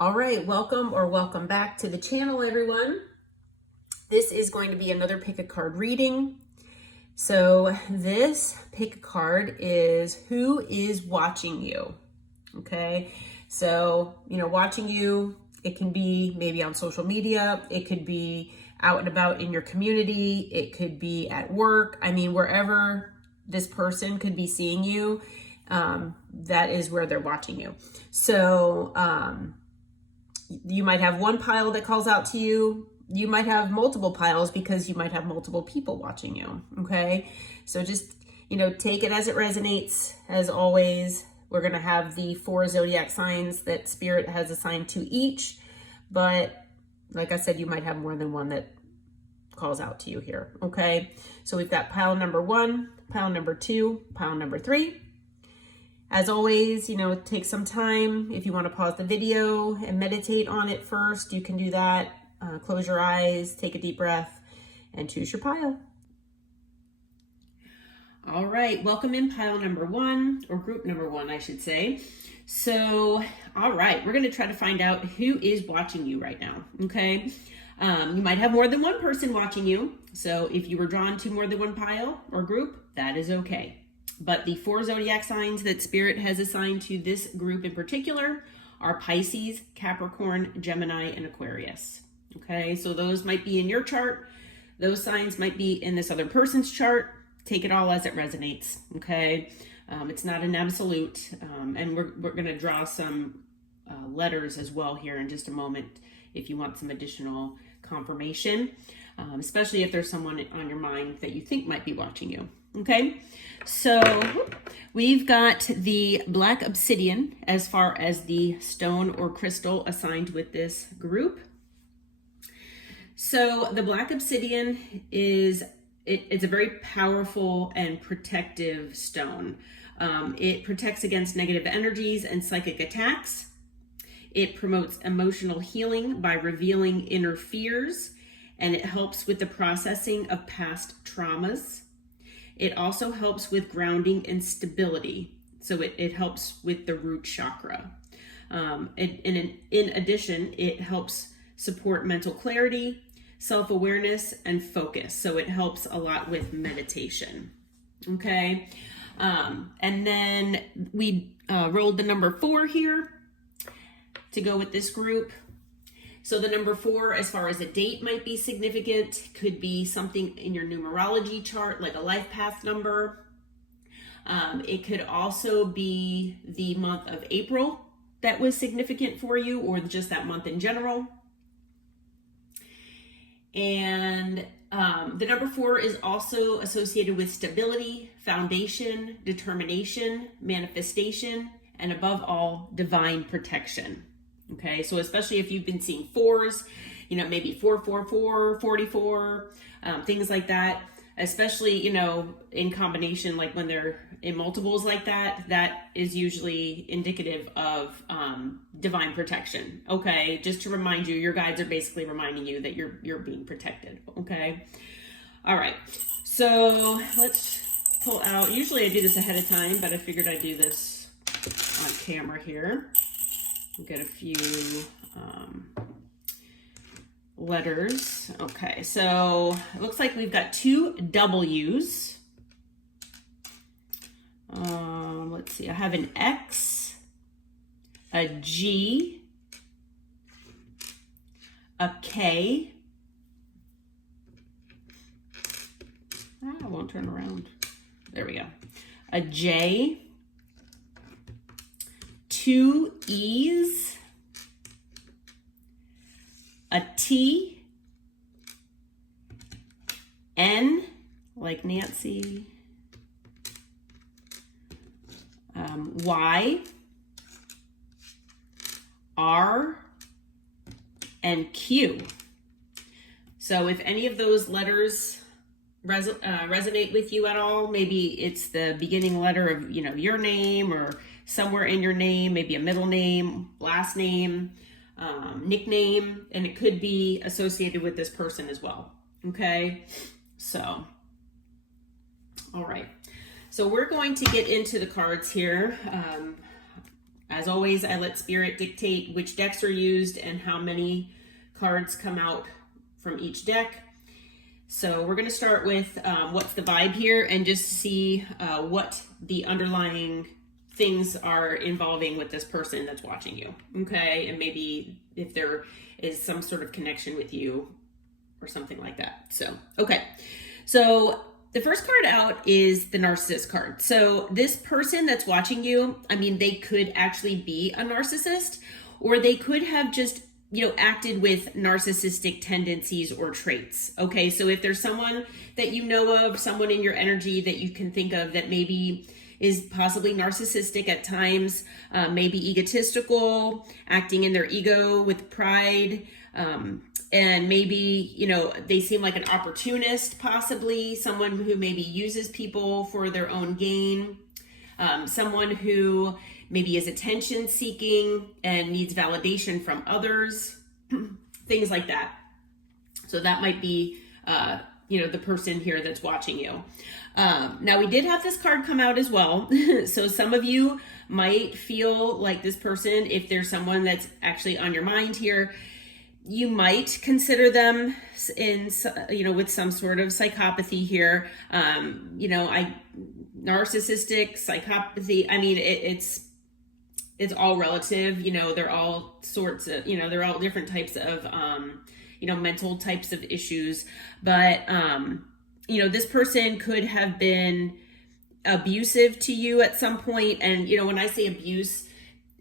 All right, welcome back to the channel, everyone. This is going to be another pick a card reading. So this pick a card is who is watching you. Okay, so watching you, it can be maybe on social media, it could be out and about in your community, it could be at work. I mean, wherever this person could be seeing you, that is where they're watching you. So you might have one pile that calls out to you. You might have multiple piles because you might have multiple people watching you. Okay. So just, take it as it resonates. As always, we're going to have the 4 zodiac signs that Spirit has assigned to each. But like I said, you might have more than one that calls out to you here. Okay. So we've got pile number 1, pile number 2, pile number 3. As always, take some time. If you want to pause the video and meditate on it first, you can do that. Close your eyes, take a deep breath, and choose your pile. All right, welcome in pile number 1, or group number 1, I should say. So, all right, we're going to try to find out who is watching you right now, okay? You might have more than one person watching you. So if you were drawn to more than one pile or group, that is okay. But the 4 zodiac signs that Spirit has assigned to this group in particular are Pisces, Capricorn, Gemini, and Aquarius. Okay, so those might be in your chart. Those signs might be in this other person's chart. Take it all as it resonates, okay? It's not an absolute. And we're going to draw some letters as well here in just a moment if you want some additional confirmation, especially if there's someone on your mind that you think might be watching you. Okay, so we've got the black obsidian as far as the stone or crystal assigned with this group. So the black obsidian it's a very powerful and protective stone. It protects against negative energies and psychic attacks. It promotes emotional healing by revealing inner fears, and it helps with the processing of past traumas. It also helps with grounding and stability. So it helps with the root chakra. In addition, it helps support mental clarity, self-awareness, and focus. So it helps a lot with meditation. Okay. And then we rolled the number 4 here to go with this group. So the number 4, as far as a date might be significant, could be something in your numerology chart, like a life path number. It could also be the month of April that was significant for you, or just that month in general. And the number 4 is also associated with stability, foundation, determination, manifestation, and above all, divine protection. Okay, so especially if you've been seeing 4s, maybe 444, 44, things like that, especially, in combination, like when they're in multiples like that, that is usually indicative of divine protection. Okay, just to remind you, your guides are basically reminding you that you're being protected. Okay, all right, so let's pull out. Usually I do this ahead of time, but I figured I'd do this on camera here. Get a few letters. Okay, so it looks like we've got 2 W's. Let's see, I have an X, a G, a K. I won't turn around. There we go. A J, 2 E's, a T, N, like Nancy, Y, R, and Q. So if any of those letters resonate with you at all, maybe it's the beginning letter of, your name, or somewhere in your name, maybe a middle name, last name, nickname, and it could be associated with this person as well. Okay, so, all right. So we're going to get into the cards here. as always, I let spirit dictate which decks are used and how many cards come out from each deck. So we're going to start with what's the vibe here and just see what the underlying things are involving with this person that's watching you, okay? And maybe if there is some sort of connection with you or something like that. So, okay. So the first card out is the narcissist card. So this person that's watching you, I mean, they could actually be a narcissist, or they could have just, you know, acted with narcissistic tendencies or traits. Okay. So if there's someone that you know of, someone in your energy that you can think of that maybe is possibly narcissistic at times, maybe egotistical, acting in their ego with pride, and maybe, you know, they seem like an opportunist, possibly someone who maybe uses people for their own gain, someone who maybe is attention seeking and needs validation from others, things like that. So that might be, you know, the person here that's watching you. Now we did have this card come out as well. So some of you might feel like this person, if there's someone that's actually on your mind here, you might consider them in, you know, with some sort of psychopathy here. You know, narcissistic, psychopathy, I mean, it's all relative, you know, they're all sorts of, you know, they're all different types of, you know, mental types of issues. But, you know, this person could have been abusive to you at some point. And, you know, when I say abuse,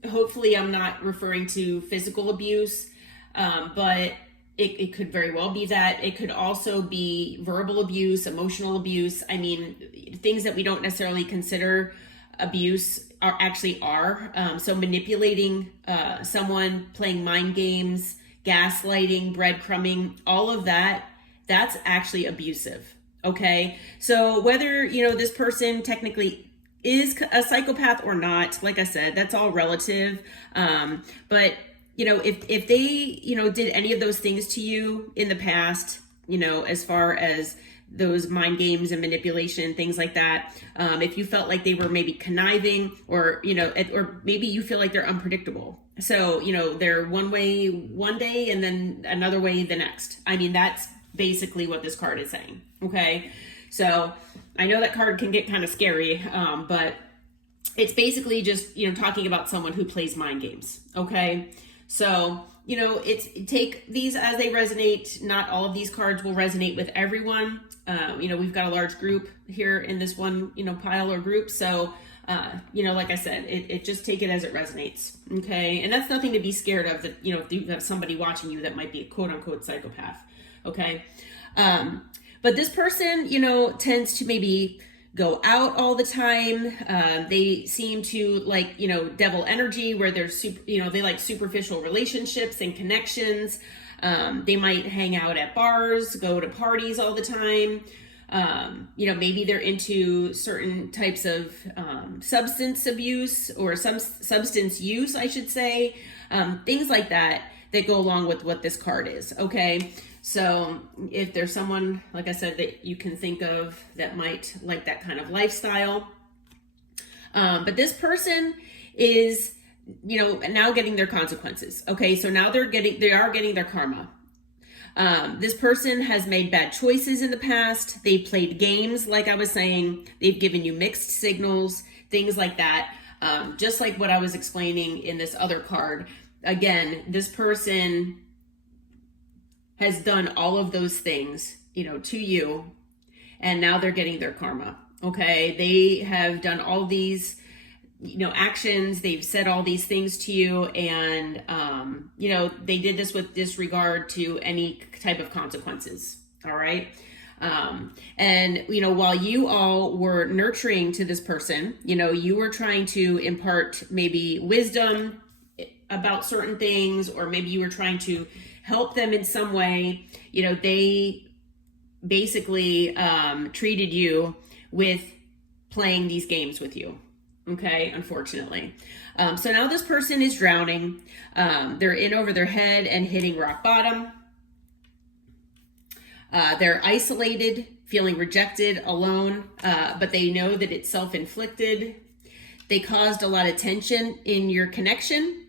hopefully I'm not referring to physical abuse, but it could very well be that. It could also be verbal abuse, emotional abuse. I mean, things that we don't necessarily consider abuse are. So manipulating someone, playing mind games, gaslighting, breadcrumbing, all of that, that's actually abusive. Okay. So whether, you know, this person technically is a psychopath or not, like I said, that's all relative. But you know, if they, you know, did any of those things to you in the past, you know, as far as those mind games and manipulation, things like that, if you felt like they were maybe conniving, or, you know, or maybe you feel like they're unpredictable. So, you know, they're one way one day and then another way the next. I mean, that's basically what this card is saying. Okay. So I know that card can get kind of scary, but it's basically just, you know, talking about someone who plays mind games. Okay. So, you know, take these as they resonate. Not all of these cards will resonate with everyone. You know, we've got a large group here in this one, you know, pile or group. So, you know, like I said, it just take it as it resonates. Okay. And that's nothing to be scared of, that, you know, if you have somebody watching you that might be a quote unquote psychopath. Okay. But this person, you know, tends to maybe go out all the time. They seem to like, you know, devil energy, where they're you know, they like superficial relationships and connections. They might hang out at bars, go to parties all the time. You know, maybe they're into certain types of substance abuse, or some substance use, I should say. Things like that go along with what this card is. Okay. So if there's someone, like I said, that you can think of that might like that kind of lifestyle. But this person is, you know, now getting their consequences. Okay. So now they are getting their karma. This person has made bad choices in the past. They played games, like I was saying. They've given you mixed signals, things like that. Just like what I was explaining in this other card. Again, this person has done all of those things, you know, to you, and now they're getting their karma. Okay. They have done all these, you know, actions. They've said all these things to you, and, you know, they did this with disregard to any type of consequences. All right. And, you know, while you all were nurturing to this person, you know, you were trying to impart maybe wisdom about certain things, or maybe you were trying to help them in some way, you know, they basically treated you with playing these games with you. Okay, unfortunately. So now this person is drowning. They're in over their head and hitting rock bottom. They're isolated, feeling rejected, alone, but they know that it's self-inflicted. They caused a lot of tension in your connection,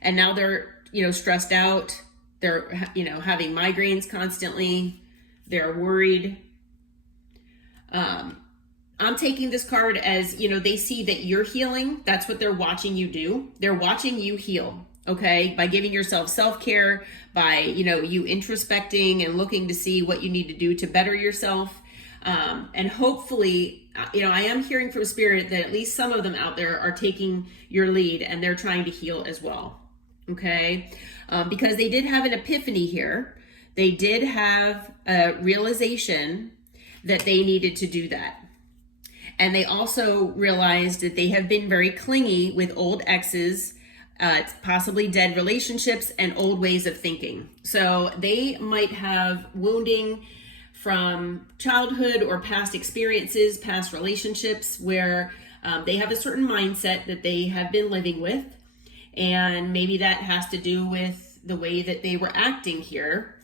and now they're, stressed out. They're, having migraines constantly. They're worried. I'm taking this card as, they see that you're healing. That's what they're watching you do. They're watching you heal, okay? By giving yourself self-care, by, you introspecting and looking to see what you need to do to better yourself. And hopefully, I am hearing from Spirit that at least some of them out there are taking your lead and they're trying to heal as well, okay? Because they did have an epiphany here. They did have a realization that they needed to do that. And they also realized that they have been very clingy with old exes, possibly dead relationships, and old ways of thinking. So they might have wounding from childhood or past experiences, past relationships, where they have a certain mindset that they have been living with. And maybe that has to do with the way that they were acting here.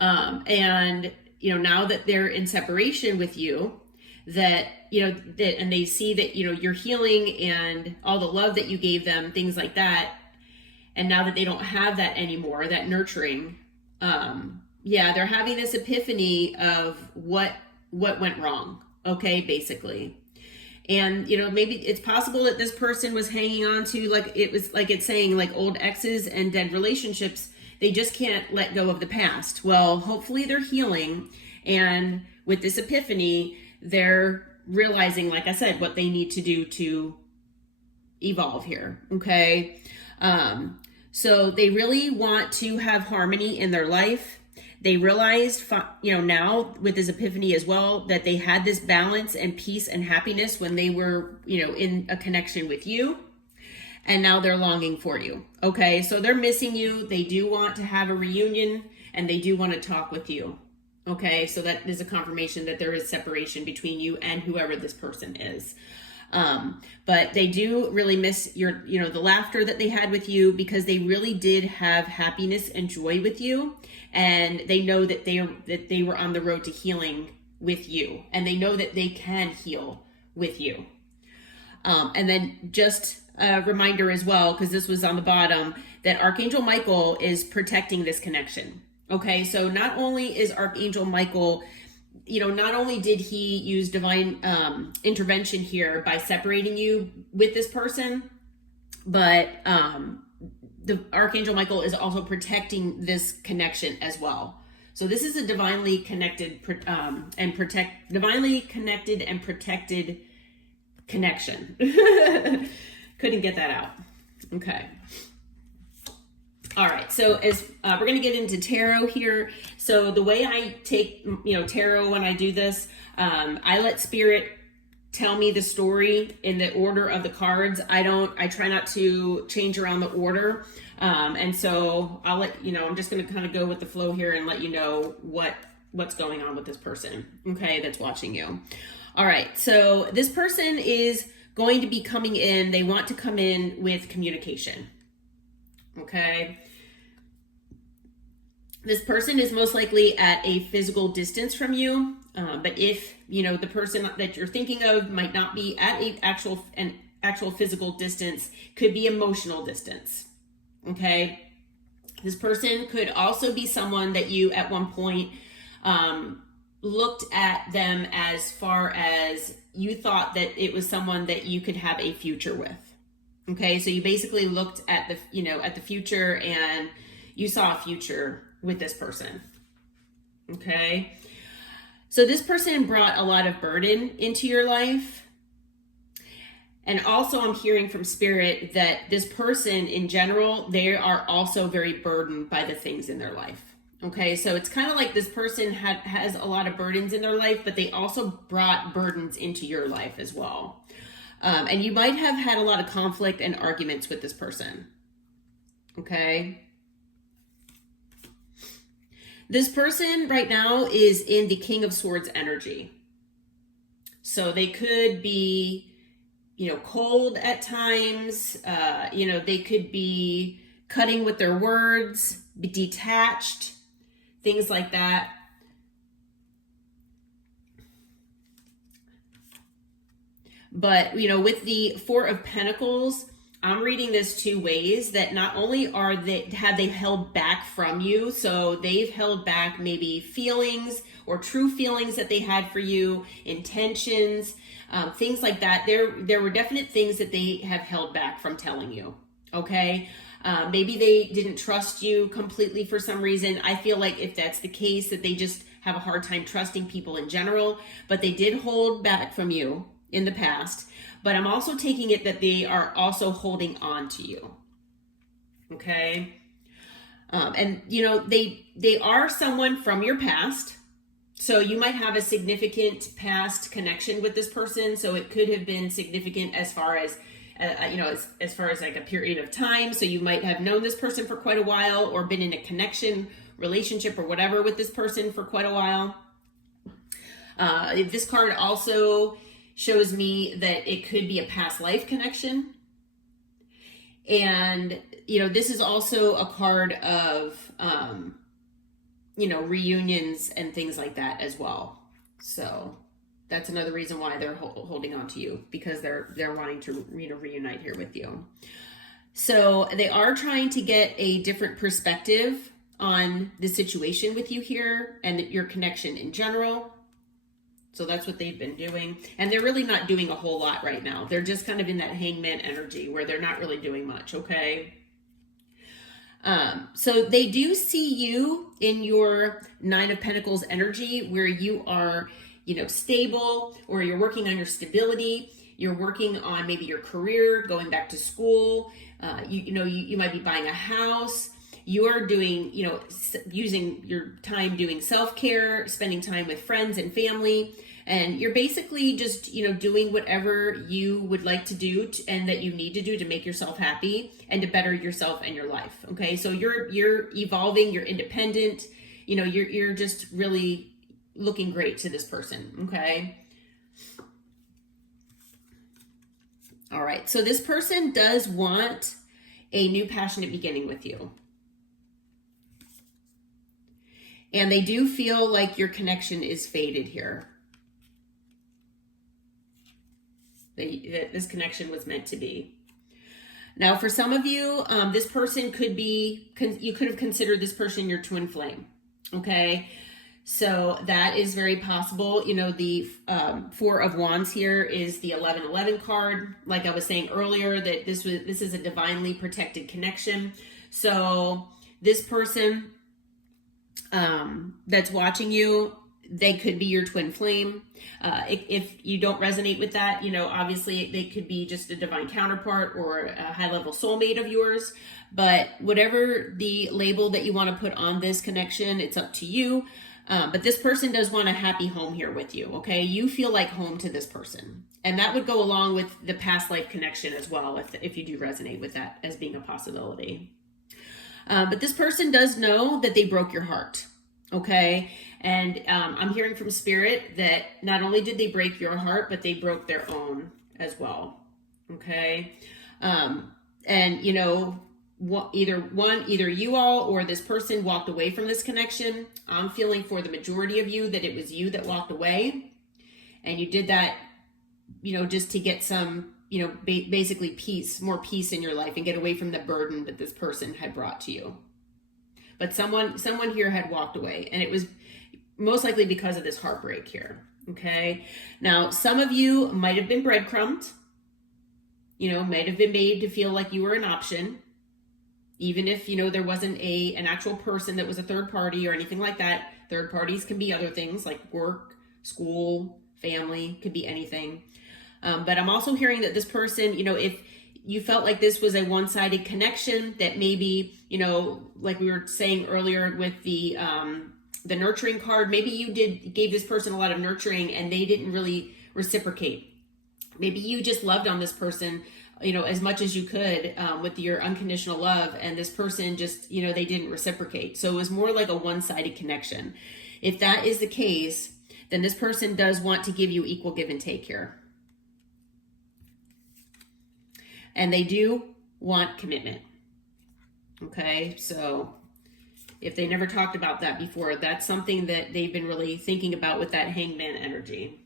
And, now that they're in separation with you, that, and they see that, you're healing and all the love that you gave them, things like that. And now that they don't have that anymore, that nurturing, they're having this epiphany of what went wrong. Okay, basically. And, maybe it's possible that this person was hanging on to, it's saying old exes and dead relationships. They just can't let go of the past. Well, hopefully they're healing. And with this epiphany, they're realizing, like I said, what they need to do to evolve here. Okay. So they really want to have harmony in their life. They realized, now with this epiphany as well, that they had this balance and peace and happiness when they were, in a connection with you. And now they're longing for you. Okay. So they're missing you. They do want to have a reunion and they do want to talk with you. Okay. So that is a confirmation that there is separation between you and whoever this person is. But they do really miss your, the laughter that they had with you, because they really did have happiness and joy with you. And they know that they were on the road to healing with you, and they know that they can heal with you. And then just a reminder as well, because this was on the bottom, that Archangel Michael is protecting this connection. Okay. So not only is Archangel Michael, not only did he use divine intervention here by separating you with this person, but the Archangel Michael is also protecting this connection as well. So this is a divinely connected divinely connected and protected connection. Couldn't get that out. Okay. All right, so as we're going to get into tarot here. So the way I take, tarot when I do this, I let Spirit tell me the story in the order of the cards. I try not to change around the order. And so I'll let, I'm just going to kind of go with the flow here and let you know what's going on with this person, okay, that's watching you. All right, so this person is going to be coming in. They want to come in with communication. Okay. This person is most likely at a physical distance from you. But if, the person that you're thinking of might not be at an actual physical distance, could be emotional distance. Okay. This person could also be someone that you at one point, looked at them as far as you thought that it was someone that you could have a future with. Okay, so you basically looked at the future, and you saw a future with this person. Okay, so this person brought a lot of burden into your life. And also I'm hearing from Spirit that this person in general, they are also very burdened by the things in their life. Okay, so it's kind of like this person has a lot of burdens in their life, but they also brought burdens into your life as well. And you might have had a lot of conflict and arguments with this person. Okay. This person right now is in the King of Swords energy. So they could be, cold at times. They could be cutting with their words, be detached, things like that. But, you know, with the Four of Pentacles, I'm reading this two ways, that not only have they held back from you, so they've held back maybe feelings or true feelings that they had for you, intentions, things like that. There were definite things that they have held back from telling you. Okay. Maybe they didn't trust you completely for some reason. I feel like if that's the case, that they just have a hard time trusting people in general, but they did hold back from you in the past. But I'm also taking it that they are also holding on to you. Okay. And you know, they are someone from your past. So you might have a significant past connection with this person. So it could have been significant as far as, you know, as far as like a period of time. So you might have known this person for quite a while, or been in a connection, relationship, or whatever with this person for quite a while. This card also shows me that it could be a past life connection. And, you know, this is also a card of, you know, reunions and things like that as well. So that's another reason why they're holding on to you, because they're wanting to, you know, reunite here with you. So they are trying to get a different perspective on the situation with you here and your connection in general. So that's what they've been doing. And they're really not doing a whole lot right now. They're just kind of in that hangman energy where they're not really doing much, okay? So they do see you in your Nine of Pentacles energy, where you are, you know, stable, or you're working on your stability. You're working on maybe your career, going back to school. You might be buying a house. You are doing, you know, using your time doing self-care, spending time with friends and family. And you're basically just, you know, doing whatever you would like to do and that you need to do to make yourself happy and to better yourself and your life. Okay. So you're evolving, you're independent, you know, you're just really looking great to this person. Okay. All right. So this person does want a new passionate beginning with you. And they do feel like your connection is faded here. That this connection was meant to be. Now, for some of you, this person could be, you could have considered this person your twin flame. Okay. So that is very possible. You know, the Four of Wands here is the 1111 card. Like I was saying earlier, that this is a divinely protected connection. So this person that's watching you, they could be your twin flame. If you don't resonate with that, you know, obviously they could be just a divine counterpart or a high level soulmate of yours. But whatever the label that you want to put on this connection, it's up to you. But this person does want a happy home here with you. Okay. You feel like home to this person. And that would go along with the past life connection as well, if you do resonate with that as being a possibility. But this person does know that they broke your heart. Okay. And I'm hearing from Spirit that not only did they break your heart, but they broke their own as well. Okay. And, you know, either you all or this person walked away from this connection. I'm feeling for the majority of you that it was you that walked away. And you did that, you know, just to get some, you know, basically peace, more peace in your life and get away from the burden that this person had brought to you. But someone here had walked away, and it was most likely because of this heartbreak here. Okay. Now, some of you might have been breadcrumbed, you know, might have been made to feel like you were an option, even if, you know, there wasn't an actual person that was a third party or anything like that. Third parties can be other things like work, school, family, could be anything. But I'm also hearing that this person, you know, if you felt like this was a one-sided connection, that maybe, you know, like we were saying earlier with the nurturing card, maybe you gave this person a lot of nurturing and they didn't really reciprocate. Maybe you just loved on this person, you know, as much as you could with your unconditional love, and this person just, you know, they didn't reciprocate. So it was more like a one-sided connection. If that is the case, then this person does want to give you equal give and take here. And they do want commitment. Okay, so if they never talked about that before, that's something that they've been really thinking about with that hangman energy.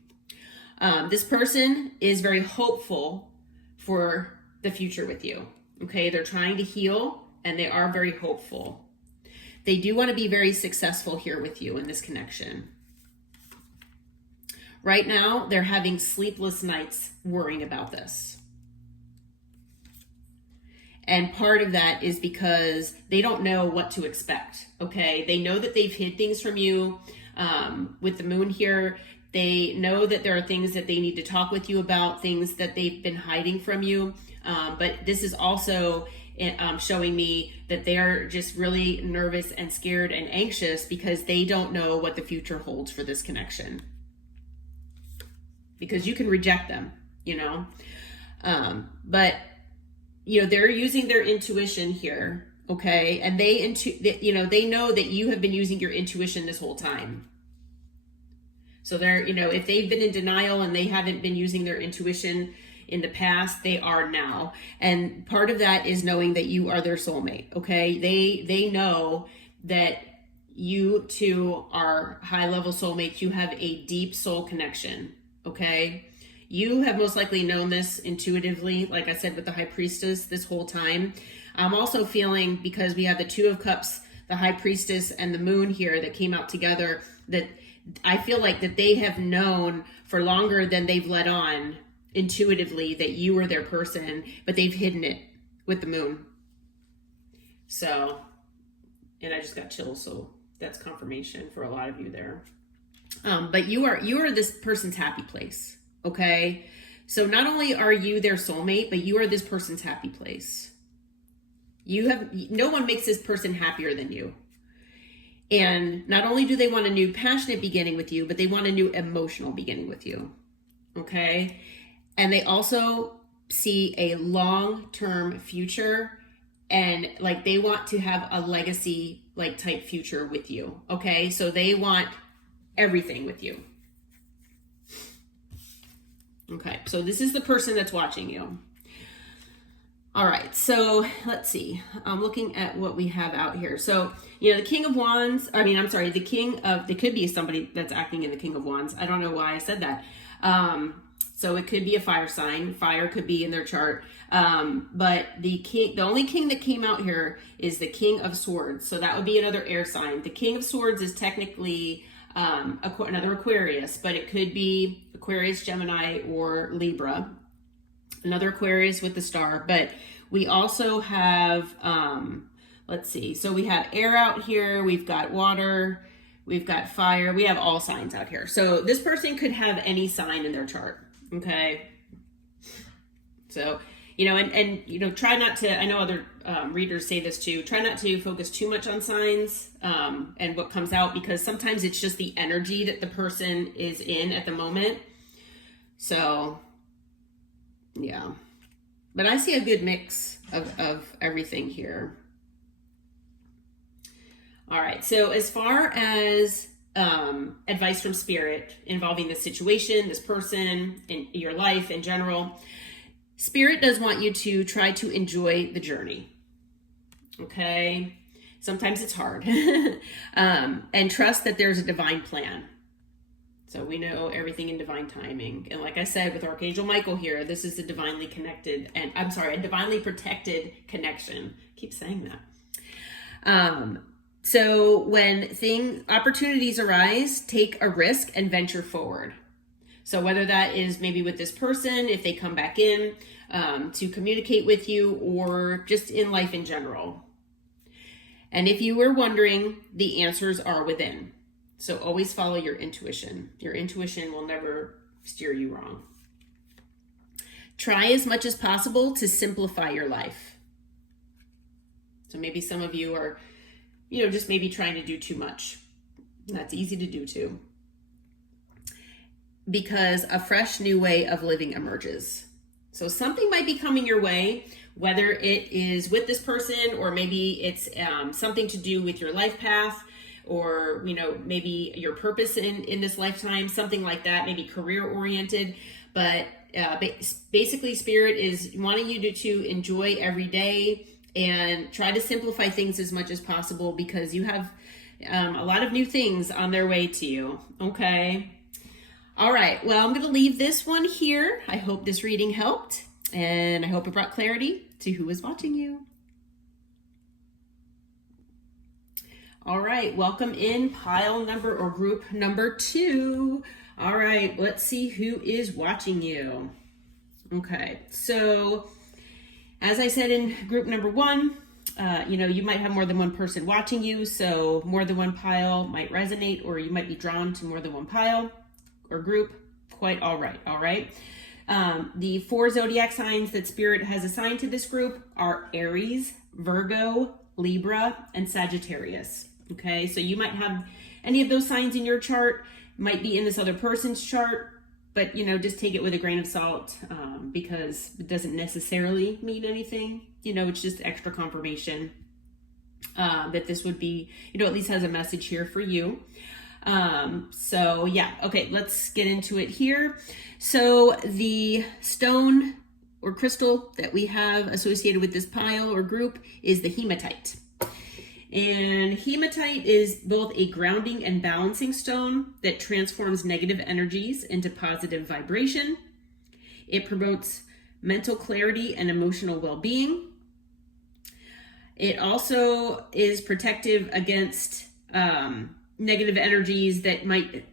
This person is very hopeful for the future with you. Okay, they're trying to heal and they are very hopeful. They do want to be very successful here with you in this connection. Right now, they're having sleepless nights worrying about this. And part of that is because they don't know what to expect, okay? They know that they've hid things from you. With the moon here, they know that there are things that they need to talk with you about, things that they've been hiding from you. But this is also showing me that they are just really nervous and scared and anxious because they don't know what the future holds for this connection. Because you can reject them, you know. But, you know, they're using their intuition here, okay? And they know that you have been using your intuition this whole time. So they're, you know, if they've been in denial and they haven't been using their intuition in the past, they are now. And part of that is knowing that you are their soulmate, okay? They know that you two are high-level soulmates. You have a deep soul connection, okay? You have most likely known this intuitively, like I said, with the High Priestess this whole time. I'm also feeling, because we have the Two of Cups, the High Priestess, and the Moon here that came out together, that I feel like that they have known for longer than they've let on intuitively that you were their person, but they've hidden it with the Moon. So, and I just got chills, so that's confirmation for a lot of you there. But you are this person's happy place, okay? So not only are you their soulmate, but you are this person's happy place. No one makes this person happier than you. And not only do they want a new passionate beginning with you, but they want a new emotional beginning with you, okay? And they also see a long-term future, and like they want to have a legacy like type future with you, okay? So they want everything with you. Okay, so this is the person that's watching you. All right, so let's see. I'm looking at what we have out here. So, you know, the King of Wands, there could be somebody that's acting in the King of Wands. I don't know why I said that. So it could be a fire sign. Fire could be in their chart. But the only king that came out here is the King of Swords. So that would be another air sign. The King of Swords is technically another Aquarius, but it could be Aquarius, Gemini, or Libra. Another Aquarius with the star. But we also have, let's see. So we have air out here. We've got water. We've got fire. We have all signs out here. So this person could have any sign in their chart. Okay. So, you know, and you know, try not to, I know other readers say this too, try not to focus too much on signs and what comes out, because sometimes it's just the energy that the person is in at the moment. So, yeah. But I see a good mix of everything here. All right. So as far as advice from Spirit involving this situation, this person, in your life in general, Spirit does want you to try to enjoy the journey. Okay? Sometimes it's hard. And trust that there's a divine plan. So we know everything in divine timing. And like I said, with Archangel Michael here, this is a divinely connected, and I'm sorry, a divinely protected connection. I keep saying that. So when opportunities arise, take a risk and venture forward. So whether that is maybe with this person, if they come back in to communicate with you, or just in life in general. And if you were wondering, the answers are within. So always follow your intuition. Your intuition will never steer you wrong. Try as much as possible to simplify your life. So maybe some of you are, you know, just maybe trying to do too much. That's easy to do too. Because a fresh new way of living emerges. So something might be coming your way, whether it is with this person, or maybe it's something to do with your life path, or, you know, maybe your purpose in this lifetime, something like that, maybe career oriented. But basically Spirit is wanting you to enjoy every day and try to simplify things as much as possible, because you have a lot of new things on their way to you. Okay. All right, well, I'm going to leave this one here. I hope this reading helped, and I hope it brought clarity to who is watching you. All right, welcome in pile number or group number 2. All right, let's see who is watching you. Okay, so as I said in group number 1, you might have more than one person watching you, so more than one pile might resonate, or you might be drawn to more than one pile or group. Quite all right. The 4 zodiac signs that Spirit has assigned to this group are Aries, Virgo, Libra, and Sagittarius. Okay, so you might have any of those signs in your chart, might be in this other person's chart, but just take it with a grain of salt, because it doesn't necessarily mean anything. It's just extra confirmation that this would be, at least has a message here for you. So yeah, okay, let's get into it here. So the stone or crystal that we have associated with this pile or group is the hematite. And hematite is both a grounding and balancing stone that transforms negative energies into positive vibration. It promotes mental clarity and emotional well-being. It also is protective against negative energies that might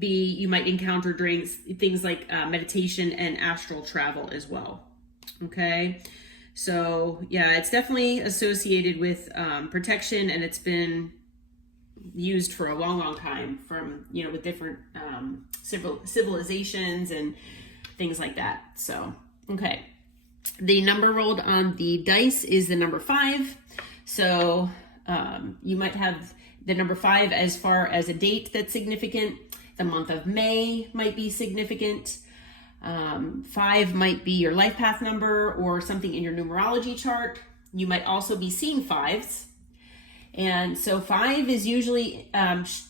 you might encounter during things like meditation and astral travel as well. Okay, so yeah, it's definitely associated with protection, and it's been used for a long time from with different civilizations and things like that. So okay, the number rolled on the dice is the number 5. So you might have the number 5 as far as a date that's significant. The month of May might be significant. 5 might be your life path number or something in your numerology chart. You might also be seeing 5s. And so 5 is usually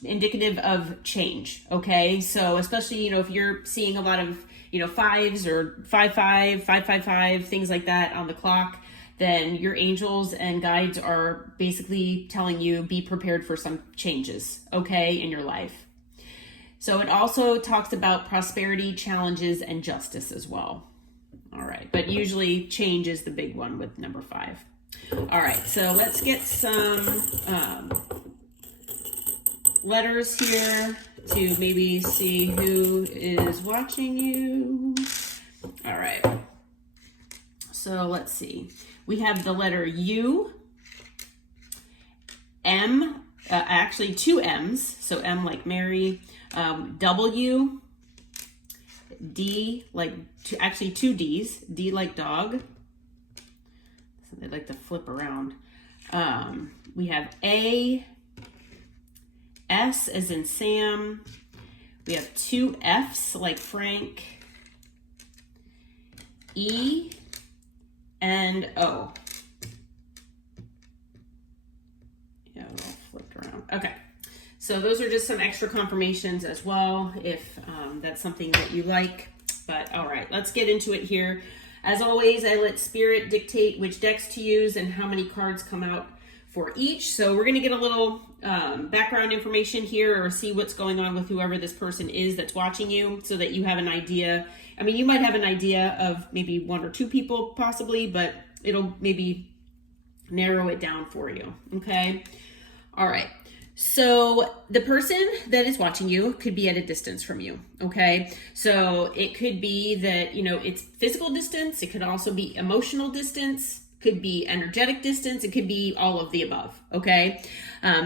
indicative of change. Okay, so especially, if you're seeing a lot of, 5s or 5-5, 5-5-5, things like that on the clock, then your angels and guides are basically telling you be prepared for some changes, okay, in your life. So it also talks about prosperity, challenges, and justice as well. All right, but usually change is the big one with number 5. All right, so let's get some letters here to maybe see who is watching you. All right, so let's see. We have the letter U, M, actually 2 M's, so M like Mary, W, D, like actually 2 D's, D like dog. So they like to flip around. We have A, S as in Sam. We have 2 F's like Frank, E, and O. Yeah, it all flipped around. Okay, so those are just some extra confirmations as well, if that's something that you like. But all right, let's get into it here. As always, I let Spirit dictate which decks to use and how many cards come out for each. So we're going to get a little background information here, or see what's going on with whoever this person is that's watching you, so that you have an idea. I mean, you might have an idea of maybe 1 or 2 people possibly, but it'll maybe narrow it down for you. Okay. All right. So the person that is watching you could be at a distance from you. Okay. So it could be that, it's physical distance. It could also be emotional distance, could be energetic distance. It could be all of the above. Okay.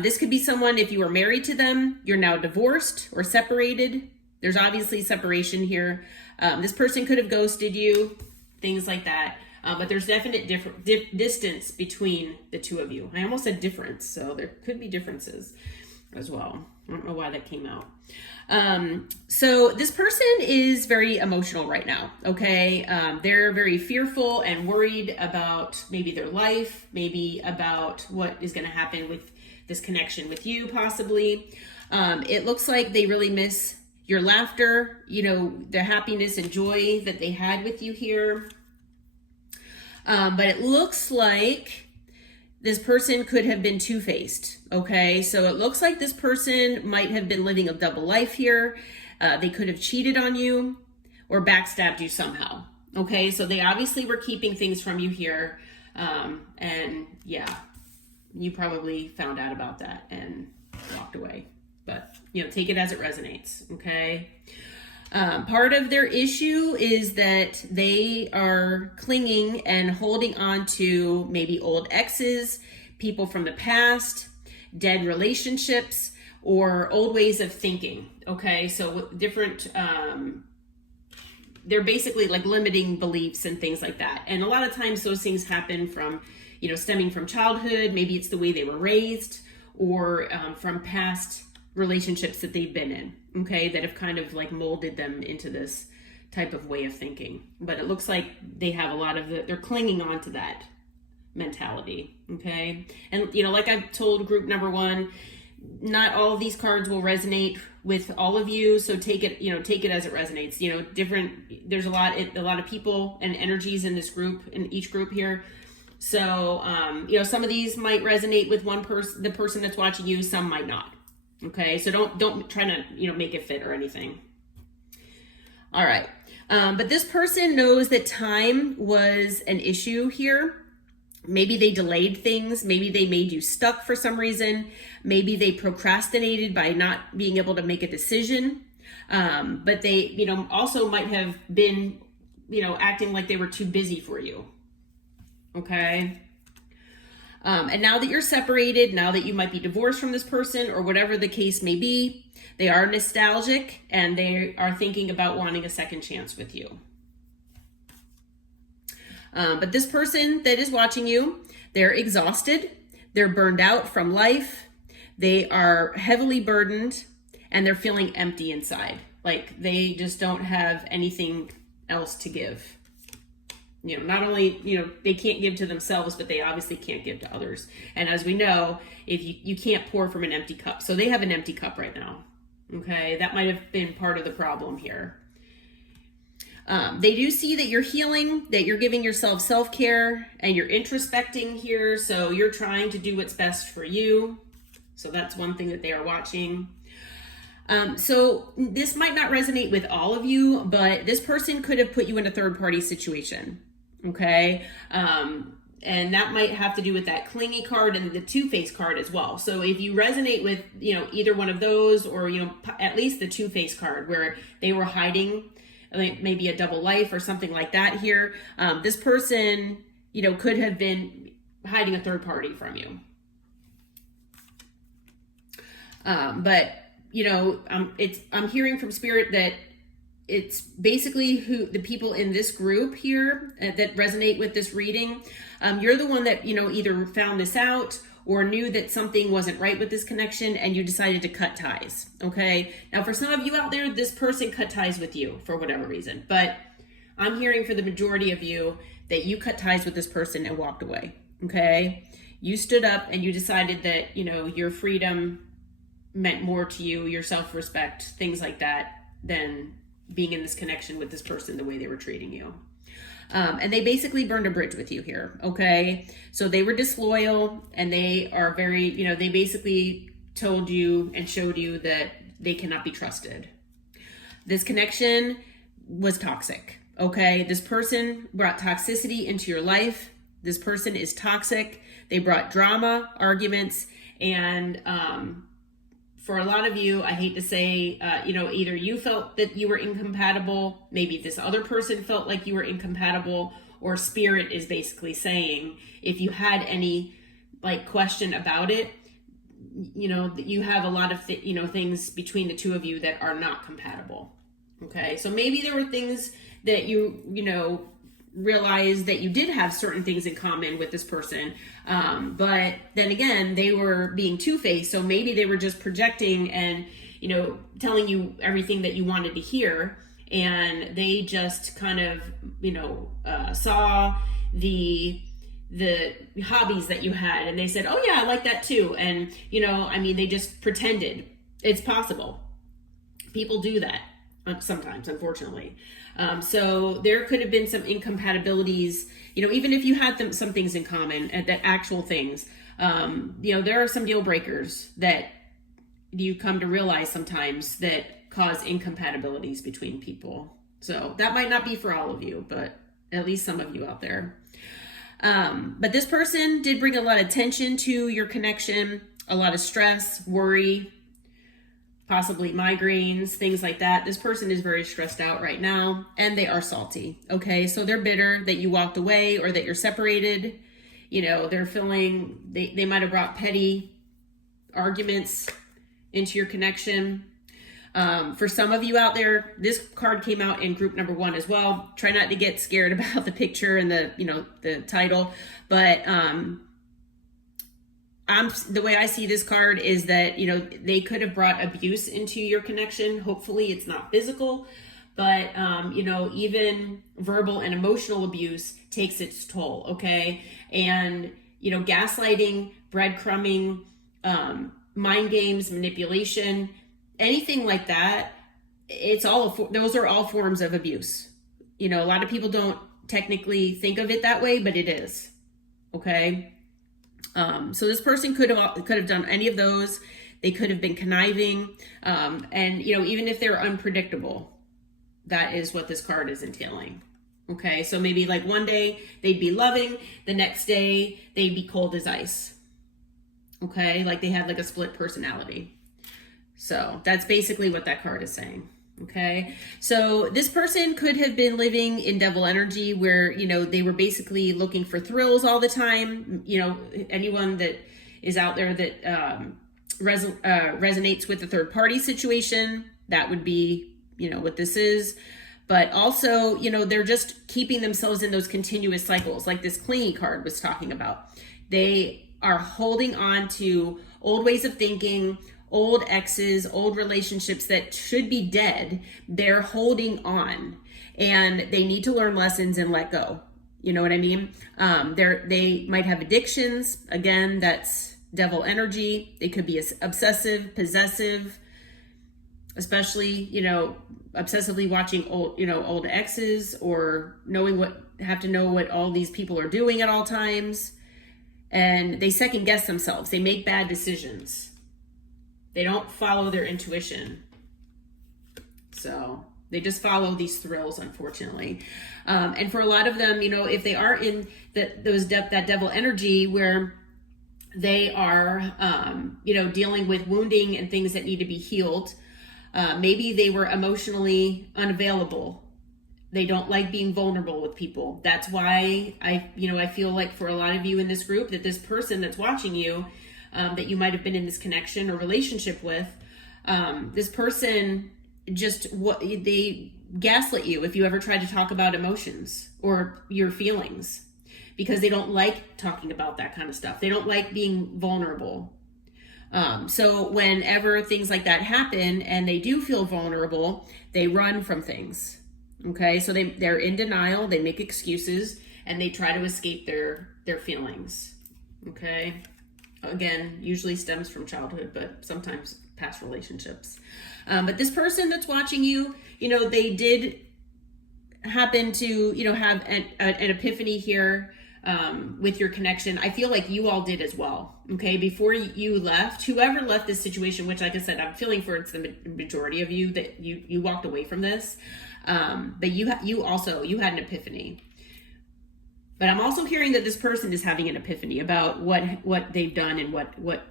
This could be someone, if you were married to them, you're now divorced or separated. There's obviously separation here. This person could have ghosted you, things like that. But there's definite distance between the two of you. I almost said difference, so there could be differences as well. I don't know why that came out. So this person is very emotional right now, okay? They're very fearful and worried about maybe their life, maybe about what is going to happen with this connection with you, possibly. It looks like they really miss your laughter, the happiness and joy that they had with you here. But it looks like this person could have been two-faced, okay? So it looks like this person might have been living a double life here. They could have cheated on you or backstabbed you somehow. Okay, so they obviously were keeping things from you here. And yeah, you probably found out about that and walked away. But, take it as it resonates, okay? Part of their issue is that they are clinging and holding on to maybe old exes, people from the past, dead relationships, or old ways of thinking, okay? So different, they're basically like limiting beliefs and things like that. And a lot of times those things happen from, stemming from childhood. Maybe it's the way they were raised, or from past relationships that they've been in, okay, that have kind of like molded them into this type of way of thinking. But it looks like they have a lot of they're clinging on to that mentality, okay? And, like I've told group number 1, not all of these cards will resonate with all of you, so take it as it resonates. There's a lot of people and energies in this group, in each group here. So, some of these might resonate with one person, the person that's watching you, some might not. Okay, so don't try to, make it fit or anything. All right, but this person knows that time was an issue here. Maybe they delayed things. Maybe they made you stuck for some reason. Maybe they procrastinated by not being able to make a decision. But they, also might have been, acting like they were too busy for you. Okay. And now that you're separated, now that you might be divorced from this person or whatever the case may be, they are nostalgic and they are thinking about wanting a second chance with you. But this person that is watching you, they're exhausted, they're burned out from life, they are heavily burdened, and they're feeling empty inside. Like they just don't have anything else to give. Not only, they can't give to themselves, but they obviously can't give to others. And as we know, if you can't pour from an empty cup. So they have an empty cup right now. Okay, that might have been part of the problem here. They do see that you're healing, that you're giving yourself self-care, and you're introspecting here. So you're trying to do what's best for you. So that's one thing that they are watching. So this might not resonate with all of you, but this person could have put you in a third-party situation. Okay. And that might have to do with that clingy card and the two-face card as well. So if you resonate with, either one of those, or, at least the two-face card where they were hiding, maybe a double life or something like that here, this person, could have been hiding a third party from you. But I'm hearing from Spirit that it's basically the people in this group here that resonate with this reading. You're the one that, either found this out or knew that something wasn't right with this connection and you decided to cut ties. Okay. Now for some of you out there, this person cut ties with you for whatever reason, but I'm hearing for the majority of you that you cut ties with this person and walked away. Okay. You stood up and you decided that, your freedom meant more to you, your self-respect, things like that, than being in this connection with this person the way they were treating you. And they basically burned a bridge with you here, okay? So they were disloyal, and they are very, they basically told you and showed you that they cannot be trusted. This connection was toxic, okay? This person brought toxicity into your life. This person is toxic. They brought drama, arguments, and for a lot of you, I hate to say, either you felt that you were incompatible, maybe this other person felt like you were incompatible, or Spirit is basically saying, if you had any question about it, that you have a lot of things between the two of you that are not compatible. Okay, so maybe there were things that you realized that you did have certain things in common with this person, but then again, they were being two-faced, so maybe they were just projecting and telling you everything that you wanted to hear, and they just kind of saw the hobbies that you had, and they said, oh yeah, I like that too, and they just pretended. It's possible. People do that sometimes, unfortunately. So there could have been some incompatibilities, even if you had some things in common, that actual things, there are some deal breakers that you come to realize sometimes that cause incompatibilities between people. So that might not be for all of you, but at least some of you out there. But this person did bring a lot of tension to your connection, a lot of stress, worry, possibly migraines, things like that. This person is very stressed out right now, and they are salty. Okay, so they're bitter that you walked away or that you're separated. You know, they're feeling, they might have brought petty arguments into your connection. For some of you out there, this card came out in group number 1 as well. Try not to get scared about the picture and the title, but the way I see this card is that, they could have brought abuse into your connection. Hopefully it's not physical, but, even verbal and emotional abuse takes its toll. Okay. And, gaslighting, breadcrumbing, mind games, manipulation, anything like that, those are all forms of abuse. A lot of people don't technically think of it that way, but it is. Okay. So this person could have done any of those. They could have been conniving. And even if they're unpredictable, that is what this card is entailing. Okay. So maybe like one day they'd be loving, the next day they'd be cold as ice. Okay. Like they had like a split personality. So that's basically what that card is saying. Okay. So this person could have been living in devil energy where, they were basically looking for thrills all the time. Anyone that is out there that resonates with the third party situation, that would be, what this is. But also, they're just keeping themselves in those continuous cycles like this clingy card was talking about. They are holding on to old ways of thinking, old exes, old relationships that should be dead. They're holding on and they need to learn lessons and let go. You know what I mean? They might have addictions. Again, that's devil energy. They could be obsessive, possessive, especially, obsessively watching old exes or have to know what all these people are doing at all times. And they second guess themselves. They make bad decisions. They don't follow their intuition. So they just follow these thrills, unfortunately. And for a lot of them, if they are in that devil energy where they are, dealing with wounding and things that need to be healed, maybe they were emotionally unavailable. They don't like being vulnerable with people. That's why I feel like for a lot of you in this group that this person that's watching you, that you might have been in this connection or relationship with, this person they gaslit you if you ever tried to talk about emotions or your feelings, because they don't like talking about that kind of stuff. They don't like being vulnerable. So whenever things like that happen and they do feel vulnerable, they run from things. Okay, so they're in denial, they make excuses, and they try to escape their feelings. Okay. Again, usually stems from childhood, but sometimes past relationships. But this person that's watching you, they did happen to, have an epiphany here with your connection. I feel like you all did as well. Okay. Before you left, whoever left this situation, which like I said, I'm feeling for it's the majority of you that you walked away from this. But you had an epiphany. But I'm also hearing that this person is having an epiphany about what they've done and what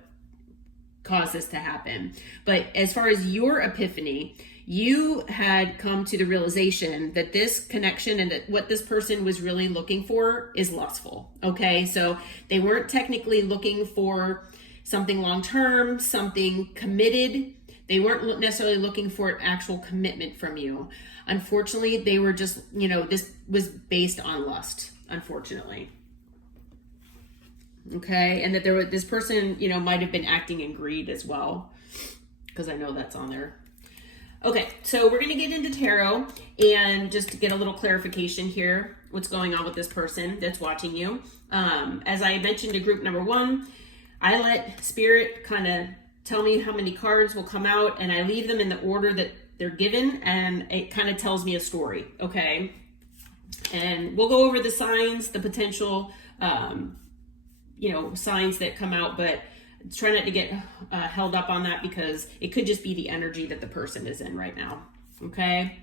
caused this to happen. But as far as your epiphany, you had come to the realization that this connection and that what this person was really looking for is lustful. Okay, so they weren't technically looking for something long-term, something committed. They weren't necessarily looking for actual commitment from you. Unfortunately, they were just, this was based on lust, unfortunately. Okay, and that this person, might have been acting in greed as well, because I know that's on there. Okay, so we're going to get into tarot and just to get a little clarification here, what's going on with this person that's watching you. As I mentioned in group number 1, I let Spirit kind of tell me how many cards will come out, and I leave them in the order that they're given, and it kind of tells me a story, okay? And we'll go over the signs, the potential, signs that come out, but try not to get held up on that, because it could just be the energy that the person is in right now. Okay.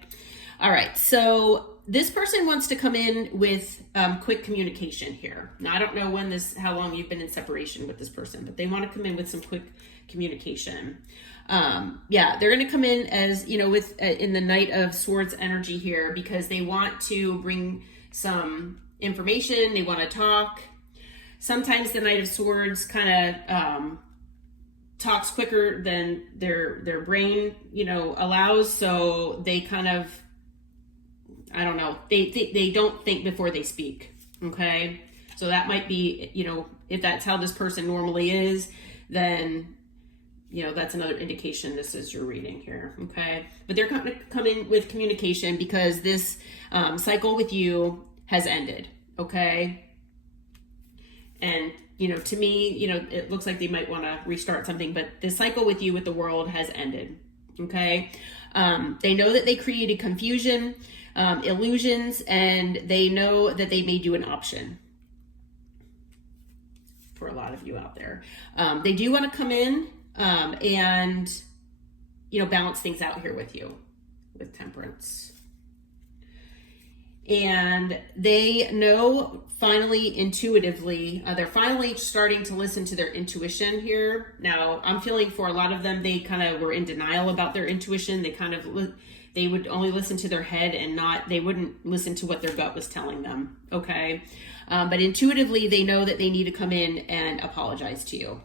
All right. So this person wants to come in with quick communication here. Now, I don't know how long you've been in separation with this person, but they want to come in with some quick communication. Yeah, they're going to come in as, with in the Knight of Swords energy here, because they want to bring some information. They want to talk. Sometimes the Knight of Swords kind of talks quicker than their brain, allows. So they kind of, I don't know, they don't think before they speak. Okay. So that might be, if that's how this person normally is, then, that's another indication this is your reading here. Okay. But they're going to come in with communication because this cycle with you has ended. Okay. And, to me, it looks like they might want to restart something, but the cycle with you with the world has ended. Okay. They know that they created confusion, illusions, and they know that they made you an option for a lot of you out there. They do want to come in and, balance things out here with you with Temperance. And they know finally, intuitively, they're finally starting to listen to their intuition here. Now, I'm feeling for a lot of them, they kind of were in denial about their intuition. They would only listen to their head and they wouldn't listen to what their gut was telling them. Okay. But intuitively, they know that they need to come in and apologize to you.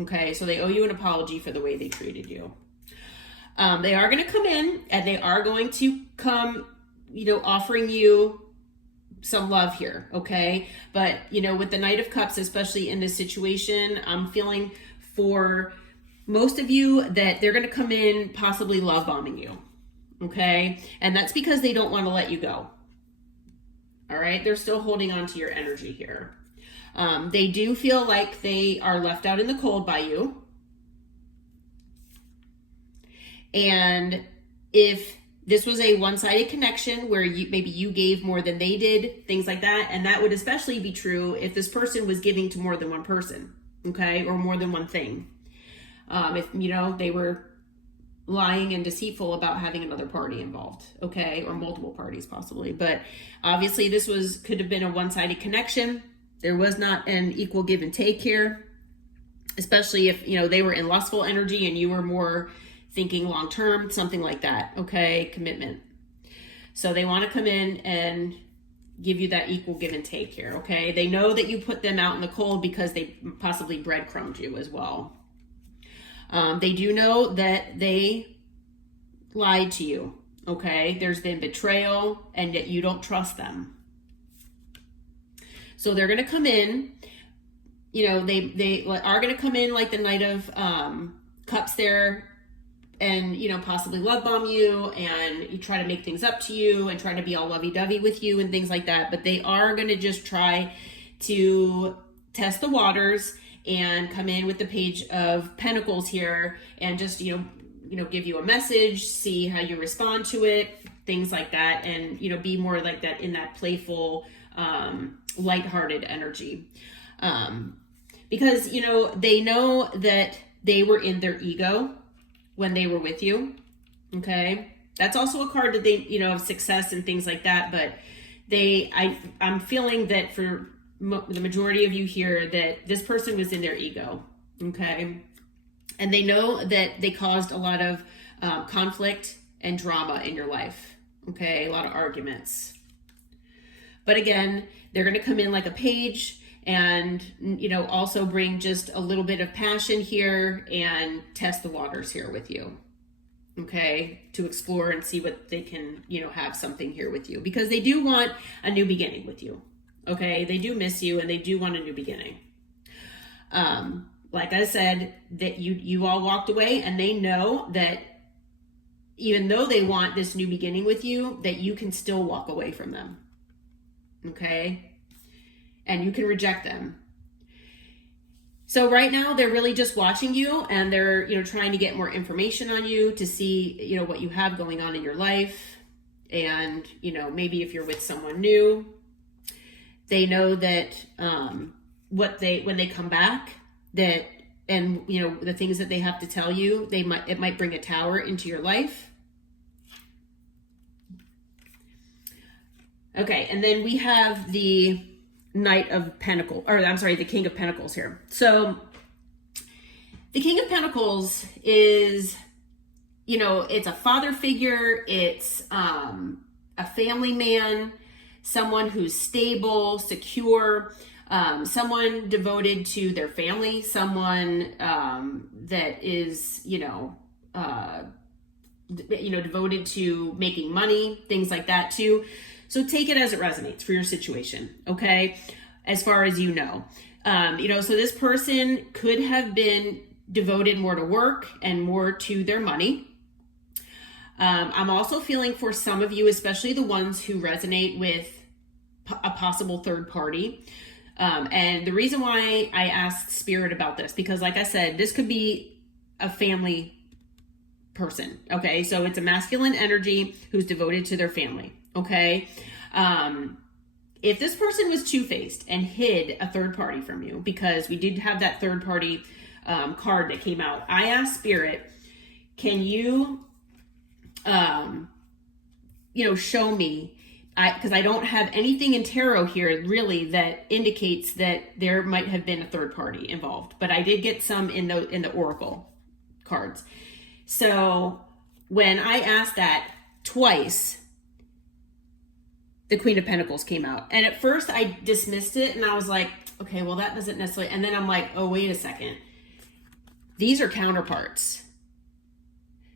Okay. So they owe you an apology for the way they treated you. They are going to come in and they are going to come, offering you some love here. Okay. But, with the Knight of Cups, especially in this situation, I'm feeling for most of you that they're going to come in possibly love bombing you. Okay. And that's because they don't want to let you go. All right. They're still holding on to your energy here. They do feel like they are left out in the cold by you. And if this was a one-sided connection where maybe you gave more than they did, things like that, and that would especially be true if this person was giving to more than one person, okay, or more than one thing. If, they were lying and deceitful about having another party involved, okay, or multiple parties possibly. But obviously this could have been a one-sided connection. There was not an equal give and take here, especially if, they were in lustful energy and you were more thinking long-term, something like that. Okay. Commitment. So they want to come in and give you that equal give and take here. Okay. They know that you put them out in the cold because they possibly breadcrumbed you as well. They do know that they lied to you. Okay. There's been betrayal and that you don't trust them. So they're going to come in, they are going to come in like the Knight of Cups there, and, possibly love bomb you, and you try to make things up to you and try to be all lovey-dovey with you and things like that. But they are going to just try to test the waters and come in with the Page of Pentacles here and just, give you a message, see how you respond to it, things like that. And, be more like that in that playful, lighthearted energy. Because, they know that they were in their ego when they were with you. Okay. That's also a card that they, of success and things like that. But I'm feeling that for the majority of you here, that this person was in their ego. Okay. And they know that they caused a lot of conflict and drama in your life. Okay. A lot of arguments. But again, they're going to come in like a page and, also bring just a little bit of passion here and test the waters here with you. Okay. To explore and see what they can, have something here with you, because they do want a new beginning with you. Okay. They do miss you and they do want a new beginning. Like I said, that you all walked away, and they know that even though they want this new beginning with you, that you can still walk away from them. Okay. And you can reject them. So right now they're really just watching you, and they're, trying to get more information on you to see, what you have going on in your life. And, maybe if you're with someone new, they know that, when they come back, that and the things that they have to tell you, it might bring a tower into your life. Okay, and then we have the Knight of Pentacles, or I'm sorry, the King of Pentacles here. So the King of Pentacles is, it's a father figure. It's a family man, someone who's stable, secure, someone devoted to their family, someone that is, devoted to making money, things like that too. So take it as it resonates for your situation, okay? As far as so this person could have been devoted more to work and more to their money. I'm also feeling for some of you, especially the ones who resonate with a possible third party. And the reason why I asked Spirit about this, because like I said, this could be a family person, okay? So it's a masculine energy who's devoted to their family, okay? If this person was two-faced and hid a third party from you, because we did have that third party card that came out, I asked Spirit, can you, show me, because I don't have anything in tarot here really that indicates that there might have been a third party involved, but I did get some in the oracle cards. So when I asked that twice, the Queen of Pentacles came out, and at first I dismissed it and I was like, okay, well that doesn't necessarily, and then I'm like, oh wait a second, these are counterparts.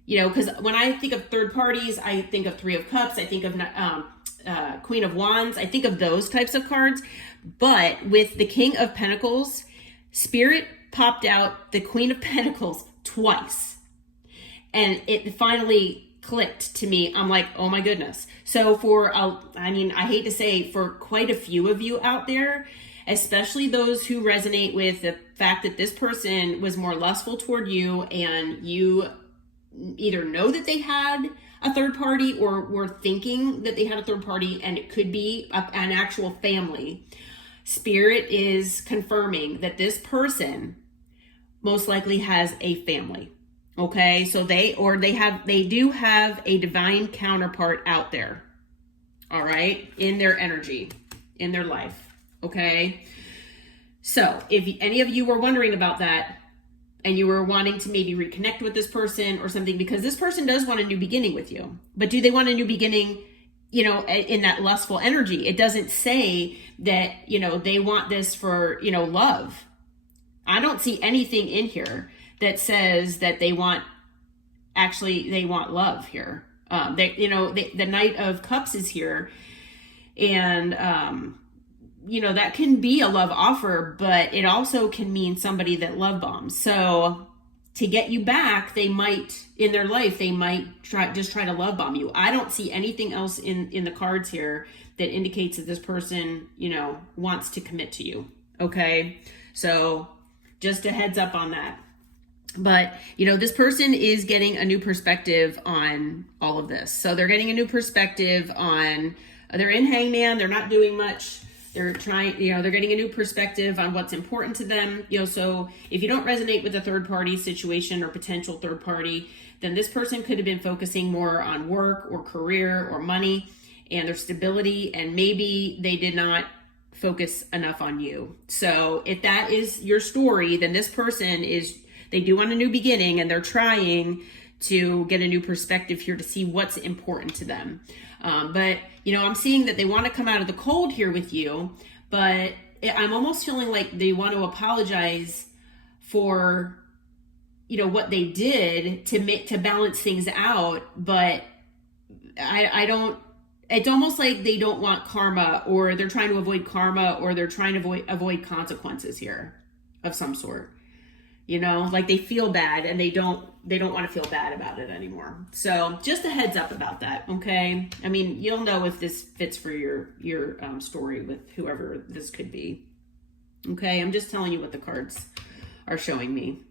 Because when I think of third parties, I think of Three of Cups, I think of Queen of Wands, I think of those types of cards. But with the King of Pentacles, Spirit popped out the Queen of Pentacles twice. And it finally clicked to me. I'm like, oh my goodness. So I hate to say, for quite a few of you out there, especially those who resonate with the fact that this person was more lustful toward you, and you either know that they had a third party or were thinking that they had a third party, and it could be an actual family. Spirit is confirming that this person most likely has a family. Okay, so they do have a divine counterpart out there. All right, in their energy, in their life. Okay, so if any of you were wondering about that, and you were wanting to maybe reconnect with this person or something, because this person does want a new beginning with you. But do they want a new beginning, in that lustful energy? It doesn't say that, they want this for, love. I don't see anything in here that says that they want love here. The Knight of Cups is here, and, that can be a love offer, but it also can mean somebody that love bombs. So to get you back, they might, in their life, they might try to love bomb you. I don't see anything else in the cards here that indicates that this person, wants to commit to you. Okay. So just a heads up on that. But, this person is getting a new perspective on all of this. So they're getting a new perspective on, they're in Hangman, they're not doing much. They're trying, they're getting a new perspective on what's important to them. So if you don't resonate with a third party situation or potential third party, then this person could have been focusing more on work or career or money and their stability. And maybe they did not focus enough on you. So if that is your story, then this person they do want a new beginning, and they're trying to get a new perspective here to see what's important to them. But, I'm seeing that they want to come out of the cold here with you, but I'm almost feeling like they want to apologize for, what they did to balance things out. But I don't, it's almost like they don't want karma, or they're trying to avoid karma, or they're trying to avoid consequences here of some sort. Like they feel bad, and they don't want to feel bad about it anymore. So just a heads up about that. Okay. I mean, you'll know if this fits for your story with whoever this could be. Okay. I'm just telling you what the cards are showing me.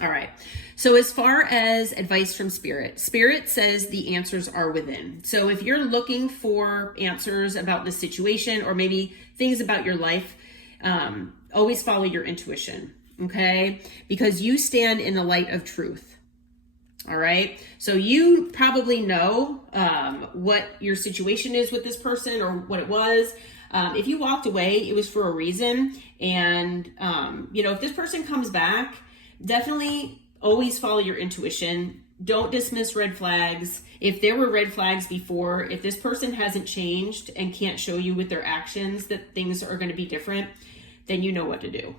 All right. So as far as advice from Spirit says the answers are within. So if you're looking for answers about the situation, or maybe things about your life, always follow your intuition. okay? Because you stand in the light of truth. All right. So you probably know what your situation is with this person or what it was. If you walked away, it was for a reason. And, if this person comes back, definitely always follow your intuition. Don't dismiss red flags. If there were red flags before, if this person hasn't changed and can't show you with their actions that things are going to be different, then you know what to do.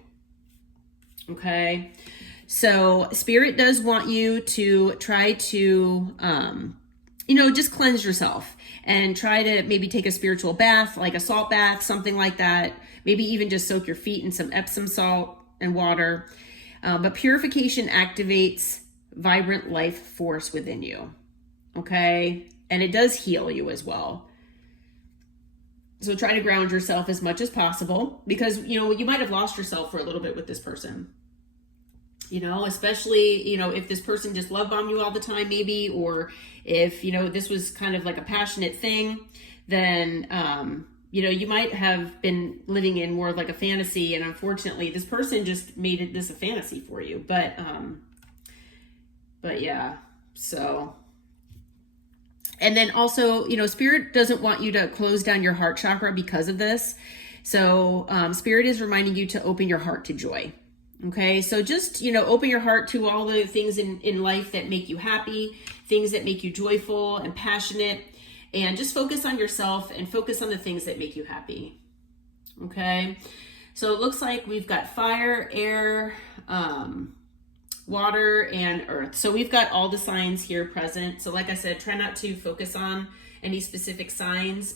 Okay. So Spirit does want you to try to, just cleanse yourself and try to maybe take a spiritual bath, like a salt bath, something like that. Maybe even just soak your feet in some Epsom salt and water. But purification activates vibrant life force within you. Okay. And it does heal you as well. So try to ground yourself as much as possible because, you might have lost yourself for a little bit with this person. Especially, if this person just love bombed you all the time, maybe, or if, this was kind of like a passionate thing, then, you might have been living in more of like a fantasy. And unfortunately, this person just made this a fantasy for you. But yeah, so. And then also, Spirit doesn't want you to close down your heart chakra because of this. So Spirit is reminding you to open your heart to joy. Okay, so just, open your heart to all the things in life that make you happy, things that make you joyful and passionate, and just focus on yourself and focus on the things that make you happy. Okay, so it looks like we've got fire, air, water, and earth. So we've got all the signs here present. So like I said, try not to focus on any specific signs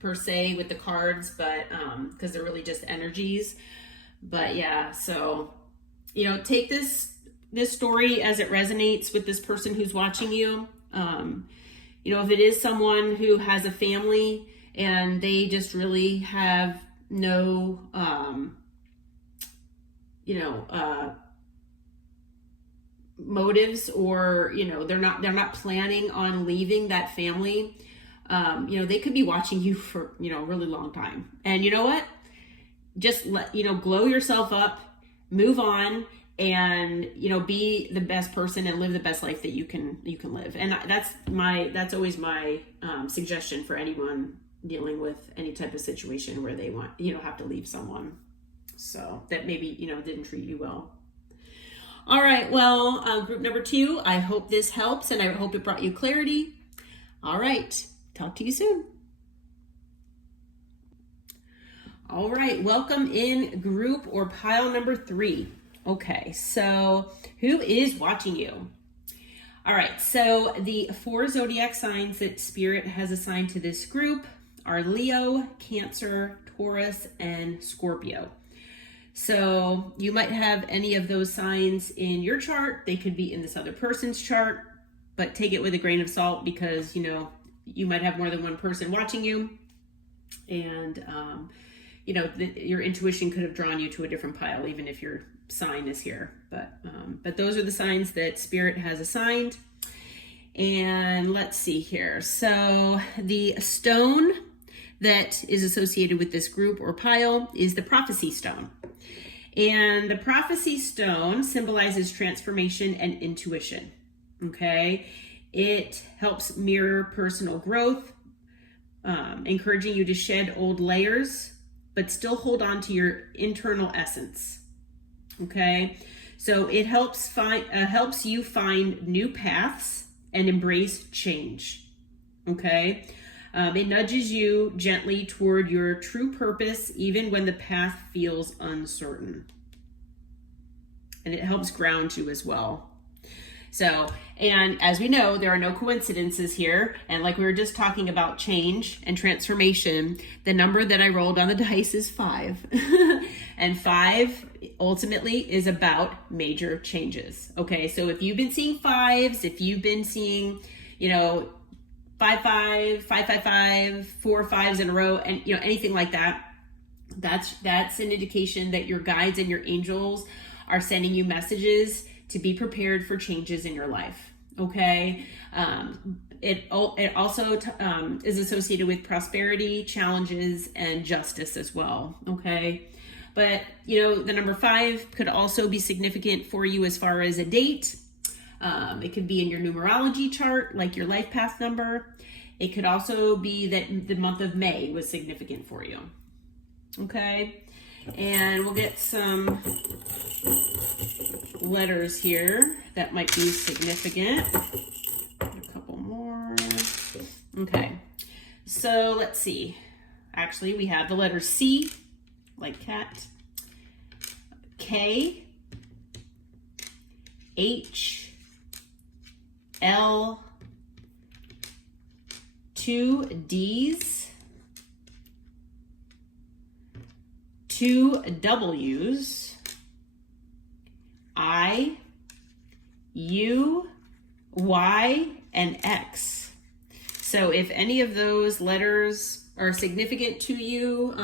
per se with the cards, but because they're really just energies. But yeah, so, take this story as it resonates with this person who's watching you. If it is someone who has a family and they just really have no, motives, or, they're not planning on leaving that family, they could be watching you for, a really long time. And you know what? Just glow yourself up, move on, and be the best person and live the best life that you can live. And that's always my suggestion for anyone dealing with any type of situation where they want have to leave someone so that maybe didn't treat you well. All right, well, group number 2, I hope this helps and I hope it brought you clarity. All right, talk to you soon. All right, welcome in group or pile number 3. Okay, so who is watching you? All right, so the 4 zodiac signs that Spirit has assigned to this group are Leo, Cancer, Taurus, and Scorpio. So you might have any of those signs in your chart. They could be in this other person's chart, but take it with a grain of salt because, you might have more than one person watching you. And, your intuition could have drawn you to a different pile, even if your sign is here. But those are the signs that Spirit has assigned. And let's see here. So the stone that is associated with this group or pile is the prophecy stone. And the prophecy stone symbolizes transformation and intuition. Okay. It helps mirror personal growth, encouraging you to shed old layers, but still hold on to your internal essence. Okay. So it helps you find new paths and embrace change. Okay. It nudges you gently toward your true purpose, even when the path feels uncertain. And it helps ground you as well. So, and as we know, there are no coincidences here. And like we were just talking about change and transformation, the number that I rolled on the dice is 5. And 5 ultimately is about major changes. Okay, so if you've been seeing 5s, if you've been seeing, 5, 5, 5, 5, 5, 4 5s in a row, and anything like that, that's an indication that your guides and your angels are sending you messages to be prepared for changes in your life. Okay. It also is associated with prosperity, challenges, and justice as well. Okay. But, you know, the number 5 could also be significant for you as far as a date. It could be in your numerology chart, like your life path number. It could also be that the month of May was significant for you. Okay, and we'll get some letters here that might be significant. A couple more. Okay, so let's see. Actually, we have the letter C, like cat, K, H, L, 2 D's, 2 W's, I, U, Y, and X. So if any of those letters are significant to you,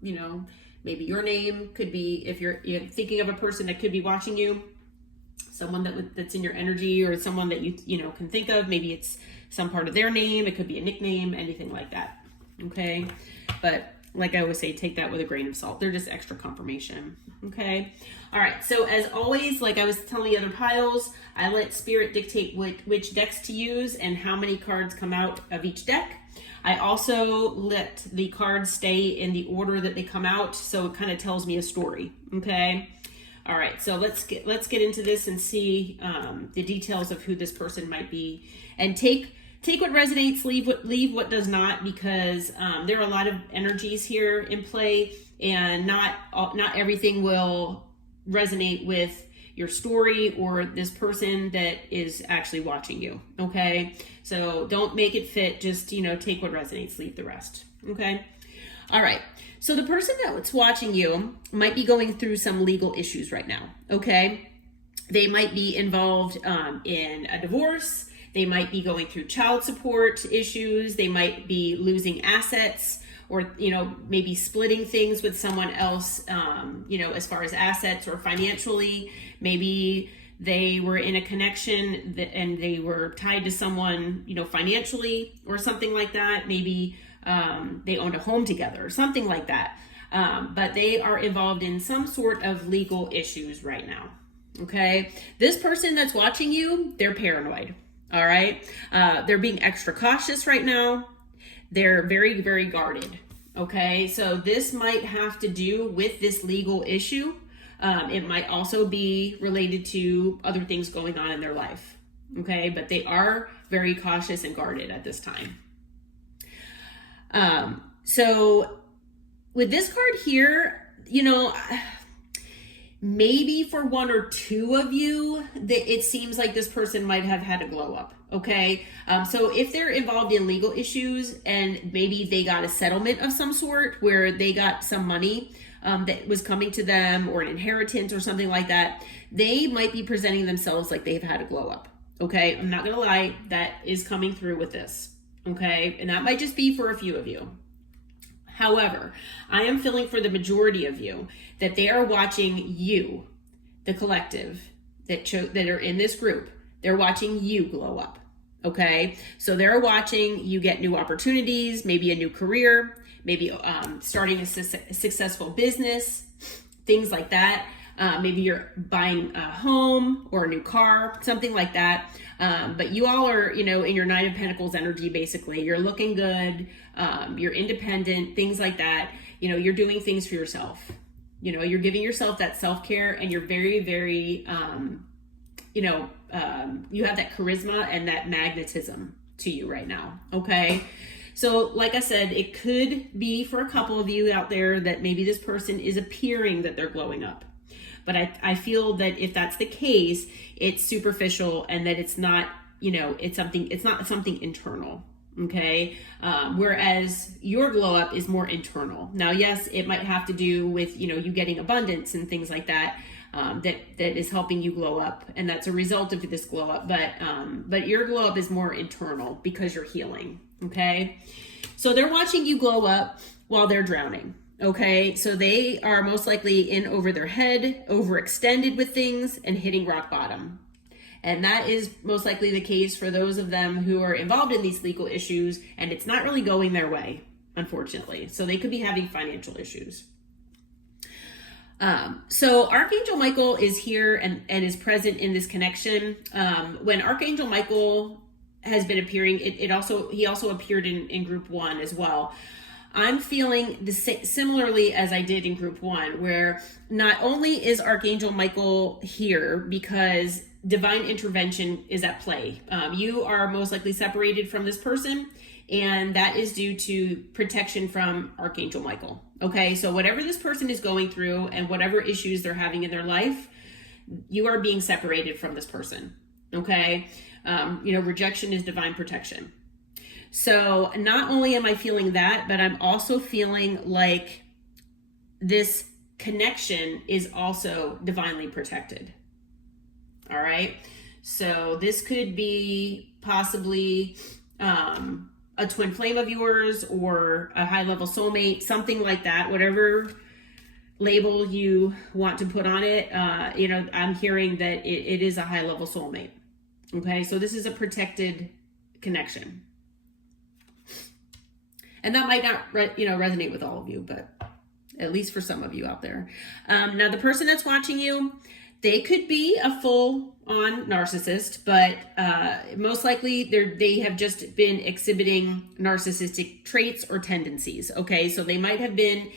you know, maybe your name could be, if you're thinking of a person that could be watching you, someone that's in your energy, or someone that you know can think of. Maybe it's some part of their name. It could be a nickname, anything like that. Okay, but like I always say, take that with a grain of salt. They're just extra confirmation. Okay, all right. So as always, like I was telling the other piles, I let Spirit dictate which decks to use and how many cards come out of each deck. I also let the cards stay in the order that they come out, so it kind of tells me a story. Okay. All right, so let's get into this and see the details of who this person might be, and take what resonates, leave what does not, because there are a lot of energies here in play, and not everything will resonate with your story or this person that is actually watching you. Okay, so don't make it fit. Just take what resonates, leave the rest. Okay. All right, so the person that's watching you might be going through some legal issues right now, okay? They might be involved in a divorce. They might be going through child support issues. They might be losing assets, or, maybe splitting things with someone else, as far as assets or financially. Maybe they were in a connection and they were tied to someone, financially or something like that. Maybe they owned a home together or something like that. But they are involved in some sort of legal issues right now. Okay. This person that's watching you, they're paranoid. All right. They're being extra cautious right now. They're very, very guarded. Okay. So this might have to do with this legal issue. It might also be related to other things going on in their life. Okay. But they are very cautious and guarded at this time. So with this card here, maybe for 1 or 2 of you, it seems like this person might have had a glow up. Okay. So if they're involved in legal issues and maybe they got a settlement of some sort where they got some money, that was coming to them, or an inheritance or something like that, they might be presenting themselves like they've had a glow up. Okay. I'm not going to lie. That is coming through with this. Okay, and that might just be for a few of you. However, I am feeling for the majority of you that they are watching you, the collective that are in this group. They're watching you glow up. Okay, so they're watching you get new opportunities, maybe a new career, maybe starting a successful business, things like that. Maybe you're buying a home or a new car, something like that. But you all are, in your Nine of Pentacles energy, basically. You're looking good. You're independent, things like that. You're doing things for yourself. You're giving yourself that self-care, and you're very, very, you have that charisma and that magnetism to you right now. Okay. So like I said, it could be for a couple of you out there that maybe this person is appearing that they're glowing up. But I feel that if that's the case, it's superficial, and that it's not, it's not something internal. Okay. Whereas your glow up is more internal. Now, yes, it might have to do with, you getting abundance and things like that, that is helping you glow up. And that's a result of this glow up. But your glow up is more internal because you're healing. Okay. So they're watching you glow up while they're drowning. Okay, so they are most likely in over their head, overextended with things, and hitting rock bottom. And that is most likely the case for those of them who are involved in these legal issues, and it's not really going their way, unfortunately. So they could be having financial issues. So Archangel Michael is here and is present in this connection. When Archangel Michael has been appearing, he also appeared in group 1 as well. I'm feeling similarly as I did in group 1, where not only is Archangel Michael here because divine intervention is at play. You are most likely separated from this person, and that is due to protection from Archangel Michael. Okay, so whatever this person is going through and whatever issues they're having in their life, you are being separated from this person. Okay, rejection is divine protection. So not only am I feeling that, but I'm also feeling like this connection is also divinely protected. All right, so this could be possibly a twin flame of yours or a high level soulmate, something like that, whatever label you want to put on it. I'm hearing that it is a high level soulmate. Okay, so this is a protected connection. And that might not resonate with all of you, but at least for some of you out there. Now, the person that's watching you, they could be a full-on narcissist, but most likely they have just been exhibiting narcissistic traits or tendencies, okay? So they might have been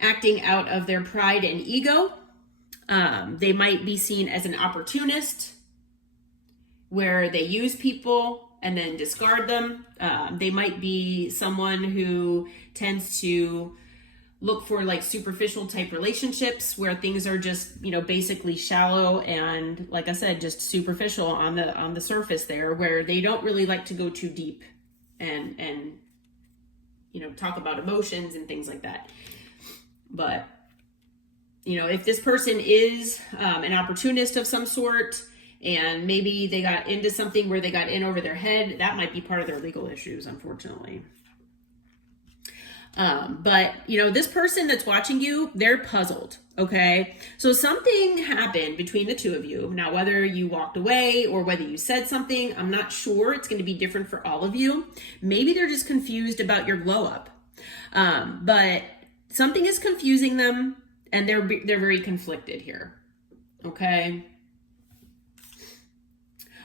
acting out of their pride and ego. They might be seen as an opportunist, where they use people and then discard them. They might be someone who tends to look for like superficial type relationships where things are just, basically shallow and, like I said, just superficial on the surface there, where they don't really like to go too deep and talk about emotions and things like that. But, if this person is an opportunist of some sort, and maybe they got into something where they got in over their head, that might be part of their legal issues, unfortunately. But this person that's watching you, they're puzzled. Okay. So something happened between the two of you. Now, whether you walked away or whether you said something, I'm not sure. It's going to be different for all of you. Maybe they're just confused about your glow up. But something is confusing them, and they're very conflicted here. Okay.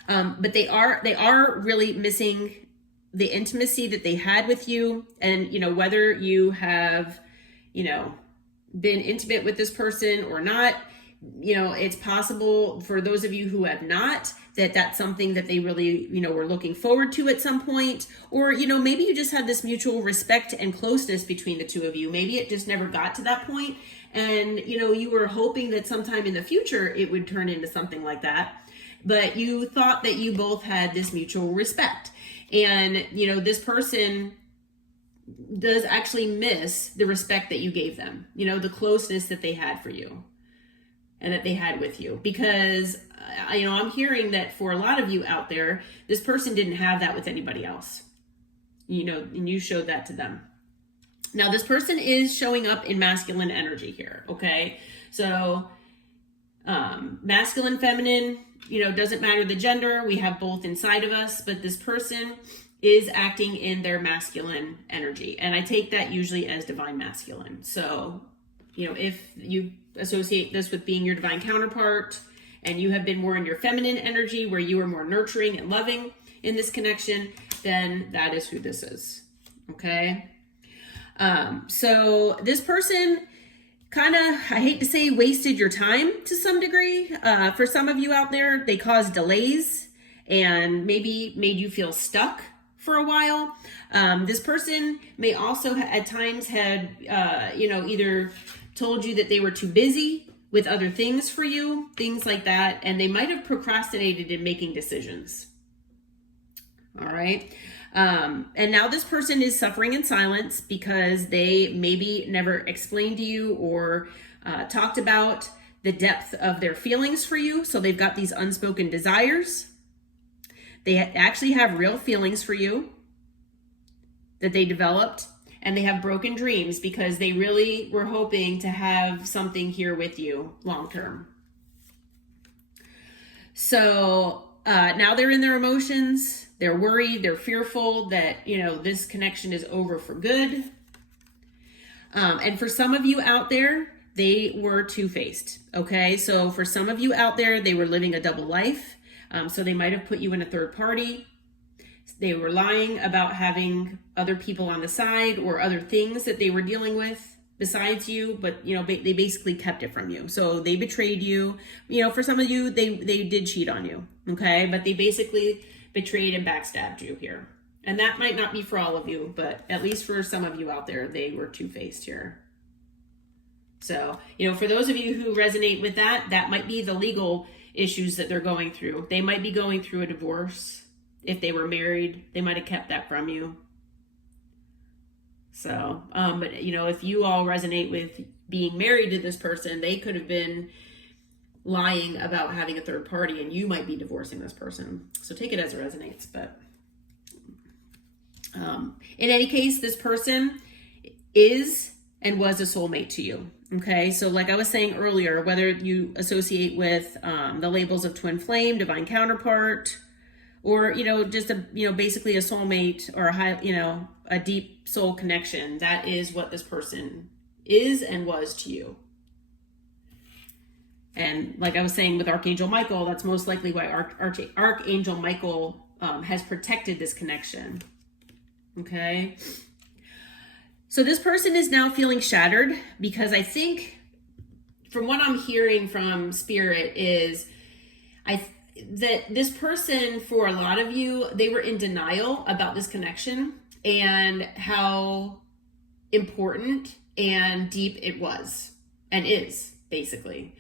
But they are really missing the intimacy that they had with you. And, whether you have, been intimate with this person or not, it's possible for those of you who have not, that's something that they really, were looking forward to at some point. Or, maybe you just had this mutual respect and closeness between the two of you. Maybe it just never got to that point. And, you were hoping that sometime in the future it would turn into something like that. But you thought that you both had this mutual respect. And, this person does actually miss the respect that you gave them, the closeness that they had for you and that they had with you. Because, I'm hearing that for a lot of you out there, this person didn't have that with anybody else, and you showed that to them. Now, this person is showing up in masculine energy here, okay? So, masculine, feminine, doesn't matter the gender. We have both inside of us, but this person is acting in their masculine energy. And I take that usually as divine masculine. So, if you associate this with being your divine counterpart and you have been more in your feminine energy where you are more nurturing and loving in this connection, then that is who this is. Okay. So this person kind of, I hate to say, wasted your time to some degree. For some of you out there, they caused delays and maybe made you feel stuck for a while. This person may also at times had, either told you that they were too busy with other things for you, things like that. And they might have procrastinated in making decisions. All right. And now this person is suffering in silence because they maybe never explained to you or talked about the depth of their feelings for you. So they've got these unspoken desires. They actually have real feelings for you that they developed, and they have broken dreams because they really were hoping to have something here with you long term. So now they're in their emotions. They're worried. They're fearful that, this connection is over for good. And for some of you out there, they were two-faced, okay? So for some of you out there, they were living a double life. So they might have put you in a third party. They were lying about having other people on the side or other things that they were dealing with besides you, but they basically kept it from you. So they betrayed you. For some of you, they did cheat on you, okay? But they basically betrayed and backstabbed you here. And that might not be for all of you, but at least for some of you out there, they were two-faced here. So, for those of you who resonate with that, that might be the legal issues that they're going through. They might be going through a divorce. If they were married, they might have kept that from you. So, but if you all resonate with being married to this person, they could have been lying about having a third party, and you might be divorcing this person. So take it as it resonates. But in any case, this person is and was a soulmate to you. Okay, so like I was saying earlier, whether you associate with the labels of twin flame, divine counterpart, or just basically a soulmate or a deep soul connection, that is what this person is and was to you. And like I was saying with Archangel Michael, that's most likely why Archangel Michael has protected this connection. Okay. So this person is now feeling shattered because I think from what I'm hearing from Spirit is that this person, for a lot of you, they were in denial about this connection and how important and deep it was and is, basically.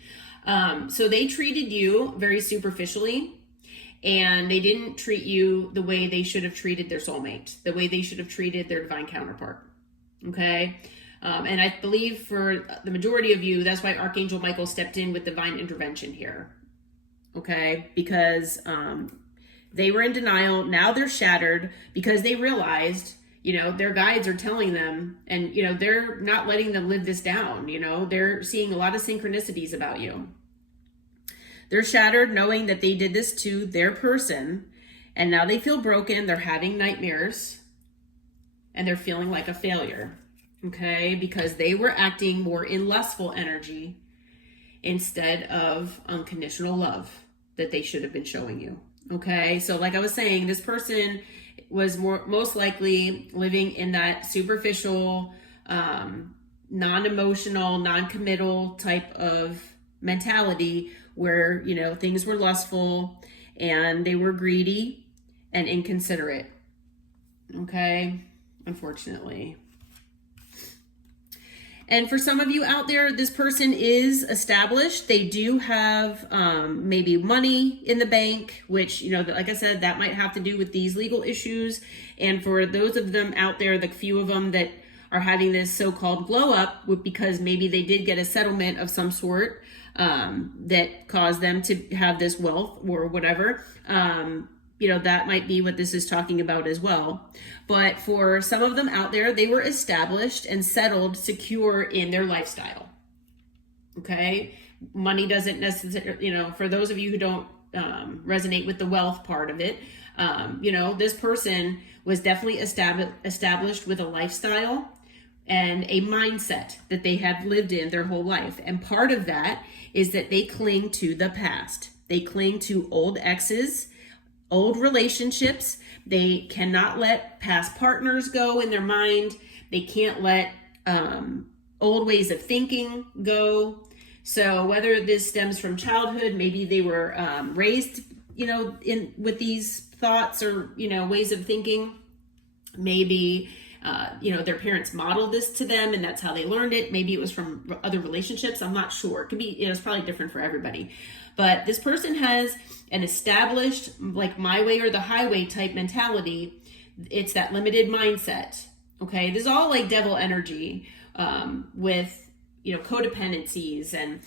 So they treated you very superficially, and they didn't treat you the way they should have treated their soulmate, the way they should have treated their divine counterpart. Okay. And I believe for the majority of you, that's why Archangel Michael stepped in with divine intervention here. Okay. Because, they were in denial. Now they're shattered because they realized, their guides are telling them, and, they're not letting them live this down. They're seeing a lot of synchronicities about you. They're shattered knowing that they did this to their person, and now they feel broken. They're having nightmares. And they're feeling like a failure, okay? Because they were acting more in lustful energy instead of unconditional love that they should have been showing you, okay? So like I was saying, this person was most likely living in that superficial, non-emotional, non-committal type of mentality where, things were lustful and they were greedy and inconsiderate, okay? Unfortunately. And for some of you out there, this person is established. They do have maybe money in the bank, which, like I said, that might have to do with these legal issues. And for those of them out there, the few of them that are having this so-called glow up because maybe they did get a settlement of some sort that caused them to have this wealth or whatever. That might be what this is talking about as well. But for some of them out there, they were established and settled, secure in their lifestyle. Okay. Money doesn't necessarily, for those of you who don't resonate with the wealth part of it, this person was definitely established with a lifestyle and a mindset that they have lived in their whole life. And part of that is that they cling to the past. They cling to old exes, old relationships. They cannot let past partners go in their mind. They can't let old ways of thinking go. So whether this stems from childhood, maybe they were raised, with these thoughts or, ways of thinking. Maybe, their parents modeled this to them and that's how they learned it. Maybe it was from other relationships. I'm not sure. It could be, it's probably different for everybody. But this person has an established, like my way or the highway type mentality. It's that limited mindset. Okay. This is all like devil energy, with, codependencies and,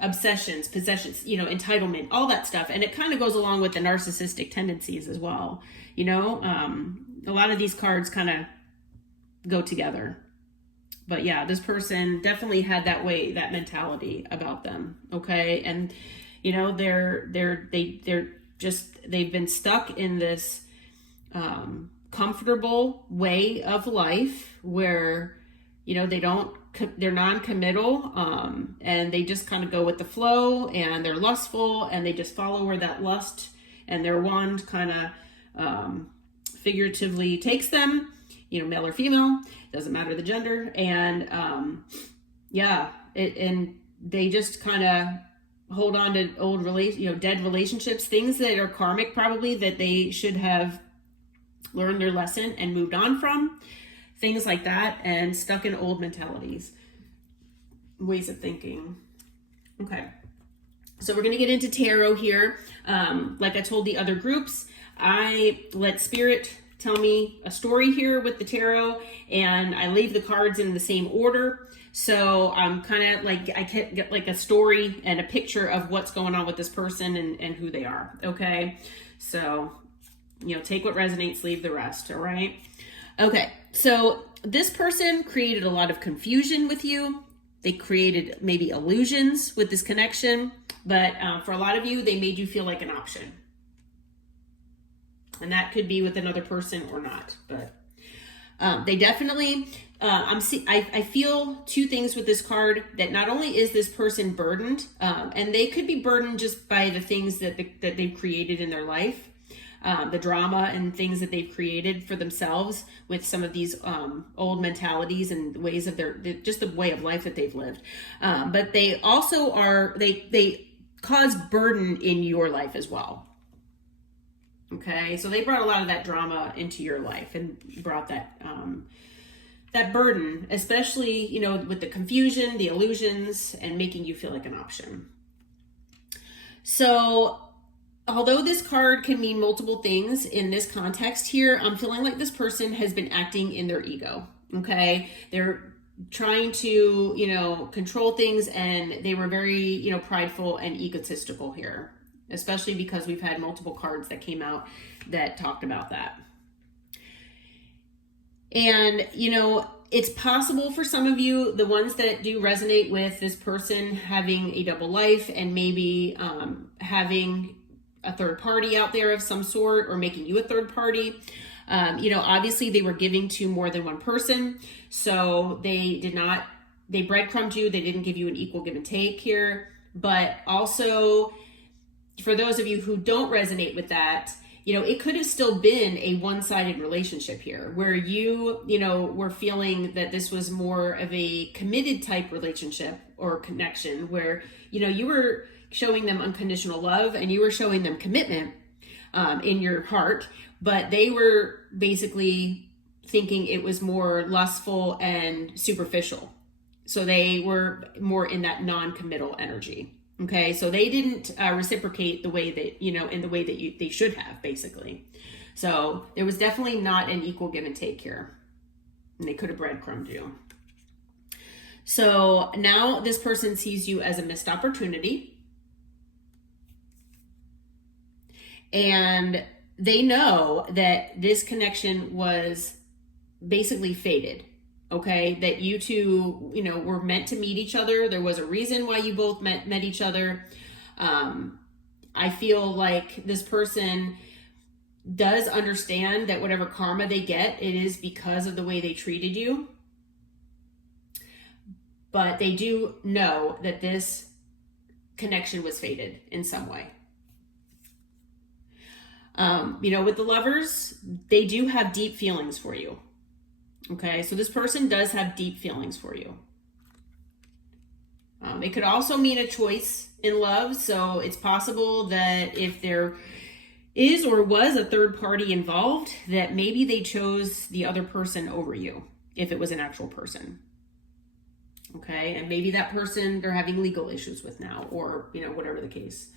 obsessions, possessions, entitlement, all that stuff. And it kind of goes along with the narcissistic tendencies as well. A lot of these cards kind of go together. But yeah, this person definitely had that mentality about them. Okay. And, they've been stuck in this, comfortable way of life where, they don't they're non-committal, and they just kind of go with the flow, and they're lustful, and they just follow where that lust and their wand kind of figuratively takes them, male or female, doesn't matter the gender. And and they just kind of hold on to old dead relationships, things that are karmic probably, that they should have learned their lesson and moved on from, things like that, and stuck in old mentalities, ways of thinking. Okay, so we're going to get into tarot here. Like I told the other groups, I let spirit tell me a story here with the tarot, and I leave the cards in the same order. So I'm kind of like, I can get like a story and a picture of what's going on with this person and who they are. Okay, so take what resonates, leave the rest. All right. Okay, so this person created a lot of confusion with you. They created maybe illusions with this connection, but for a lot of you, they made you feel like an option. And that could be with another person or not, but they definitely, I feel two things with this card, that not only is this person burdened, and they could be burdened just by the things that they've created in their life, the drama and things that they've created for themselves with some of these old mentalities and ways of just the way of life that they've lived. But they also they cause burden in your life as well. Okay, so they brought a lot of that drama into your life and brought that that burden, especially, with the confusion, the illusions, and making you feel like an option. So although this card can mean multiple things in this context here, I'm feeling like this person has been acting in their ego. Okay, they're trying to, control things, and they were very, prideful and egotistical here, especially because we've had multiple cards that came out that talked about that. And, it's possible for some of you, the ones that do resonate with this person having a double life and maybe having a third party out there of some sort, or making you a third party. Obviously they were giving to more than one person. So they breadcrumbed you. They didn't give you an equal give and take here. But also, for those of you who don't resonate with that, it could have still been a one-sided relationship here, where you were feeling that this was more of a committed type relationship or connection, where, you were showing them unconditional love and you were showing them commitment in your heart, but they were basically thinking it was more lustful and superficial. So they were more in that non-committal energy. Okay, so they didn't reciprocate the way that, in the way that they should have, basically. So there was definitely not an equal give and take here. And they could have breadcrumbed you. So now this person sees you as a missed opportunity. And they know that this connection was basically fated. Okay, that you two, were meant to meet each other. There was a reason why you both met each other. I feel like this person does understand that whatever karma they get, it is because of the way they treated you. But they do know that this connection was fated in some way. With the Lovers, they do have deep feelings for you. Okay, so this person does have deep feelings for you. It could also mean a choice in love. So it's possible that if there is or was a third party involved, that maybe they chose the other person over you, if it was an actual person. Okay, and maybe that person they're having legal issues with now, or, whatever the case.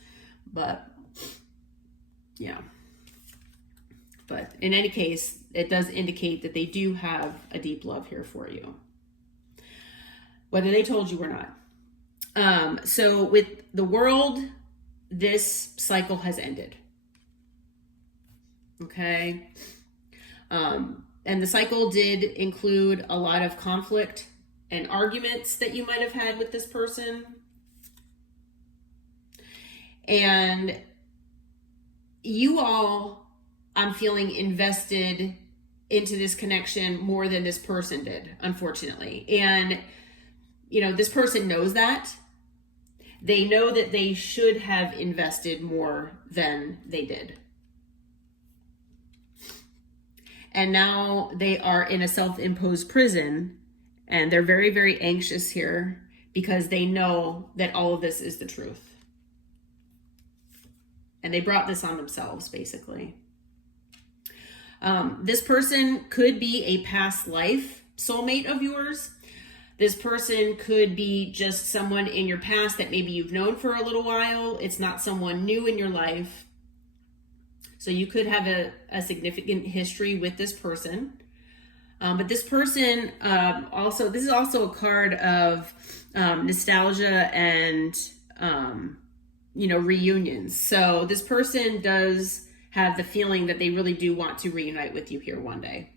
But, yeah. But in any case, it does indicate that they do have a deep love here for you, whether they told you or not. So with the World, this cycle has ended. Okay. And the cycle did include a lot of conflict and arguments that you might have had with this person. And you all, I'm feeling, invested into this connection more than this person did, unfortunately. And this person knows that. They know that they should have invested more than they did. And now they are in a self-imposed prison, and they're very, very anxious here because they know that all of this is the truth. And they brought this on themselves, basically. This person could be a past life soulmate of yours. This person could be just someone in your past that maybe you've known for a little while. It's not someone new in your life. So you could have a significant history with this person. But this person this is also a card of nostalgia and, reunions. So this person does have the feeling that they really do want to reunite with you here one day.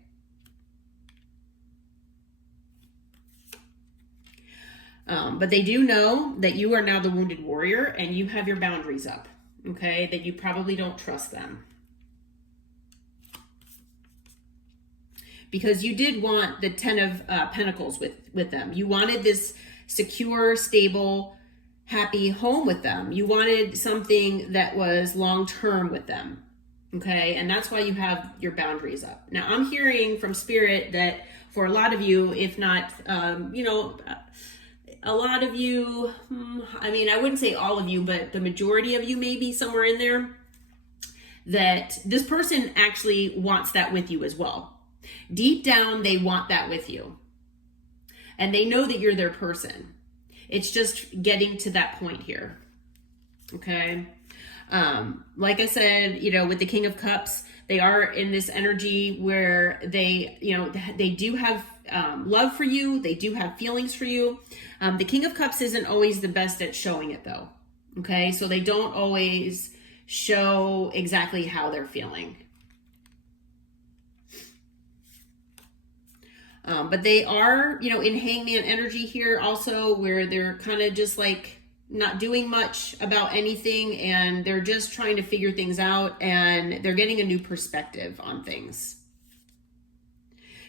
But they do know that you are now the wounded warrior and you have your boundaries up, okay? That you probably don't trust them. Because you did want the 10 of Pentacles with them. You wanted this secure, stable, happy home with them. You wanted something that was long-term with them, okay? And that's why you have your boundaries up. Now, I'm hearing from Spirit that for a lot of you, if not, a lot of you, I wouldn't say all of you, but the majority of you, maybe somewhere in there, that this person actually wants that with you as well. Deep down, they want that with you. And they know that you're their person. It's just getting to that point here. Okay. Like I said, with the King of Cups, they are in this energy where they do have love for you. They do have feelings for you. The King of Cups isn't always the best at showing it though. Okay. So they don't always show exactly how they're feeling. But they are, in Hangman energy here also, where they're kind of just like not doing much about anything, and they're just trying to figure things out, and they're getting a new perspective on things.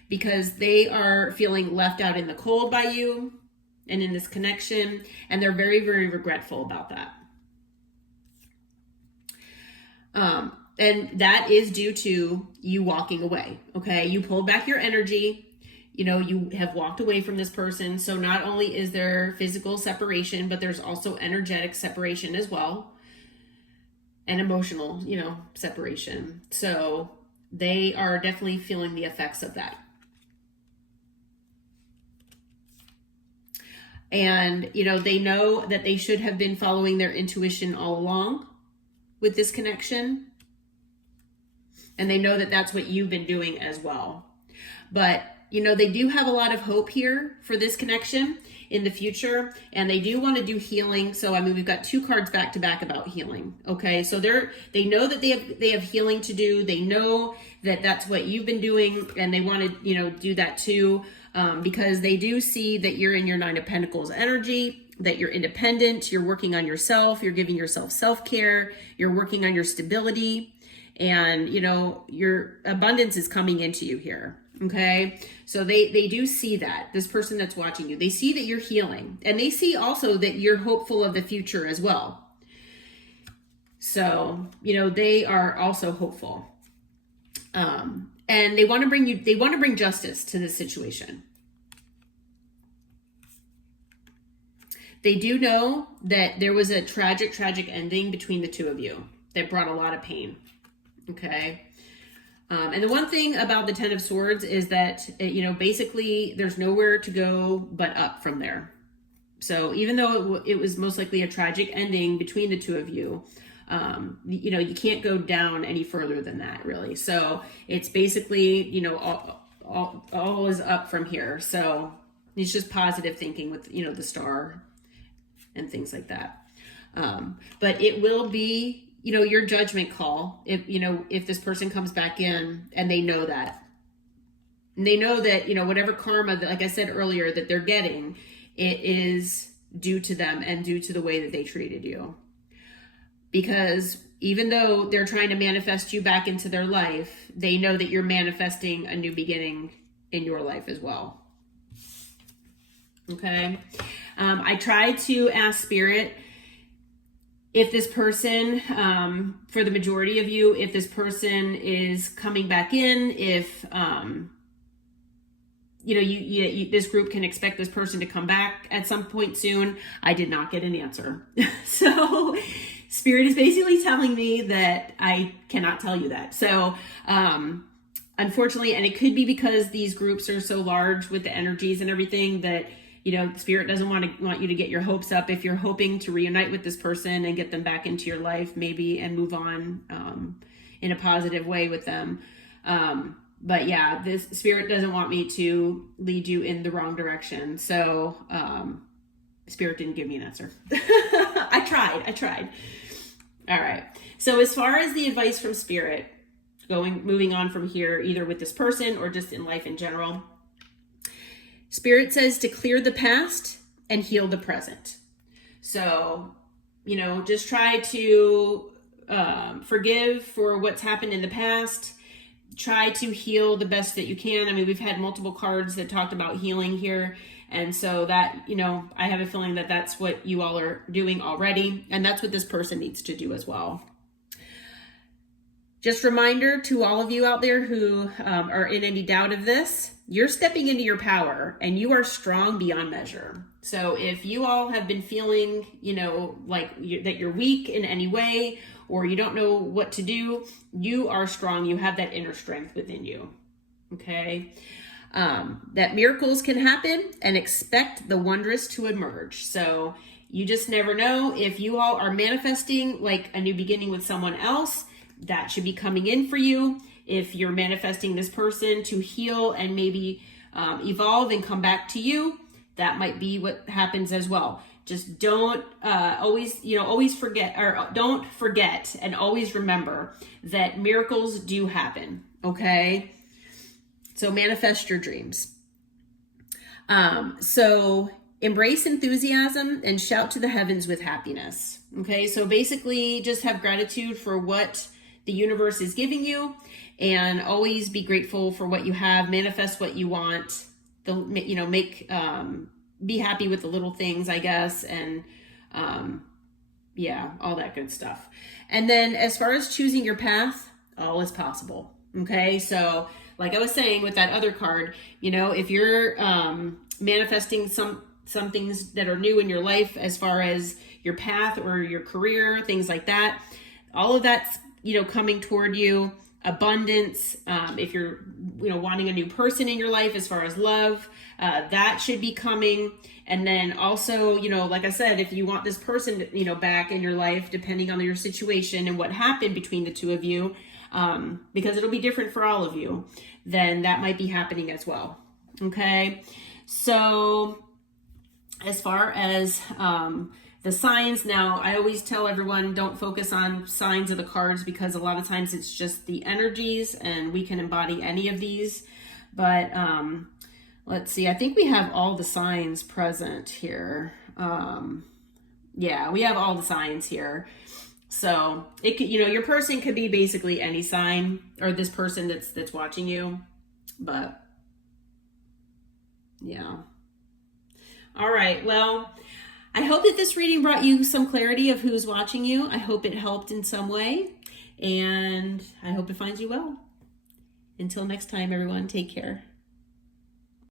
Because they are feeling left out in the cold by you and in this connection, and they're very, very regretful about that. And that is due to you walking away, okay? You pulled back your energy. You have walked away from this person. So not only is there physical separation, but there's also energetic separation as well. And emotional, separation. So they are definitely feeling the effects of that. And, they know that they should have been following their intuition all along with this connection. And they know that that's what you've been doing as well. But they do have a lot of hope here for this connection in the future, and they do want to do healing. So, we've got 2 cards back to back about healing. Okay. So they know that they have healing to do. They know that that's what you've been doing, and they want to, do that too. Because they do see that you're in your 9 of Pentacles energy, that you're independent, you're working on yourself, you're giving yourself self-care, you're working on your stability, and, your abundance is coming into you here. Okay. So they do see that, this person that's watching you, they see that you're healing, and they see also that you're hopeful of the future as well. So, they are also hopeful. And they want to bring justice to this situation. They do know that there was a tragic ending between the 2 of you that brought a lot of pain. Okay. And the one thing about the 10 of Swords is that, basically there's nowhere to go but up from there. So even though it was most likely a tragic ending between the 2 of you, you can't go down any further than that, really. So it's basically, all is up from here. So it's just positive thinking with, the star and things like that. But it will be, your judgment call if this person comes back in, and they know that. And they know that, whatever karma that, like I said earlier, that they're getting, it is due to them and due to the way that they treated you. Because even though they're trying to manifest you back into their life, they know that you're manifesting a new beginning in your life as well. Okay. I try to ask Spirit if this person, for the majority of you, if this person is coming back in, if, this group can expect this person to come back at some point soon. I did not get an answer. So Spirit is basically telling me that I cannot tell you that. So, unfortunately, and it could be because these groups are so large with the energies and everything that, Spirit doesn't want you to get your hopes up if you're hoping to reunite with this person and get them back into your life maybe and move on in a positive way with them. But yeah, this Spirit doesn't want me to lead you in the wrong direction. So Spirit didn't give me an answer. I tried. All right. So as far as the advice from Spirit, moving on from here, either with this person or just in life in general, Spirit says to clear the past and heal the present. So, just try to forgive for what's happened in the past. Try to heal the best that you can. I mean, we've had multiple cards that talked about healing here. And so that, I have a feeling that that's what you all are doing already. And that's what this person needs to do as well. Just reminder to all of you out there who are in any doubt of this, you're stepping into your power and you are strong beyond measure. So if you all have been feeling, that you're weak in any way, or you don't know what to do, you are strong. You have that inner strength within you. Okay. That miracles can happen, and expect the wondrous to emerge. So you just never know. If you all are manifesting like a new beginning with someone else, that should be coming in for you. If you're manifesting this person to heal and maybe evolve and come back to you, that might be what happens as well. Just don't always forget, or don't forget, and always remember that miracles do happen. Okay. So manifest your dreams. So embrace enthusiasm and shout to the heavens with happiness. Okay. So basically just have gratitude for what the universe is giving you, and always be grateful for what you have. Manifest what you want. Be happy with the little things, I guess. And, all that good stuff. And then as far as choosing your path, all is possible. Okay. So like I was saying with that other card, if you're, manifesting some things that are new in your life, as far as your path or your career, things like that, all of that's, coming toward you. Abundance. If you're, wanting a new person in your life, as far as love, that should be coming. And then also, like I said, if you want this person, back in your life, depending on your situation and what happened between the two of you, because it'll be different for all of you, then that might be happening as well. Okay. So as far as, the signs, now I always tell everyone, don't focus on signs of the cards, because a lot of times it's just the energies and we can embody any of these. But let's see, I think we have all the signs present here. We have all the signs here. So it could, your person could be basically any sign, or this person that's watching you. But yeah. All right. Well, I hope that this reading brought you some clarity of who's watching you. I hope it helped in some way, and I hope it finds you well. Until next time, everyone, take care.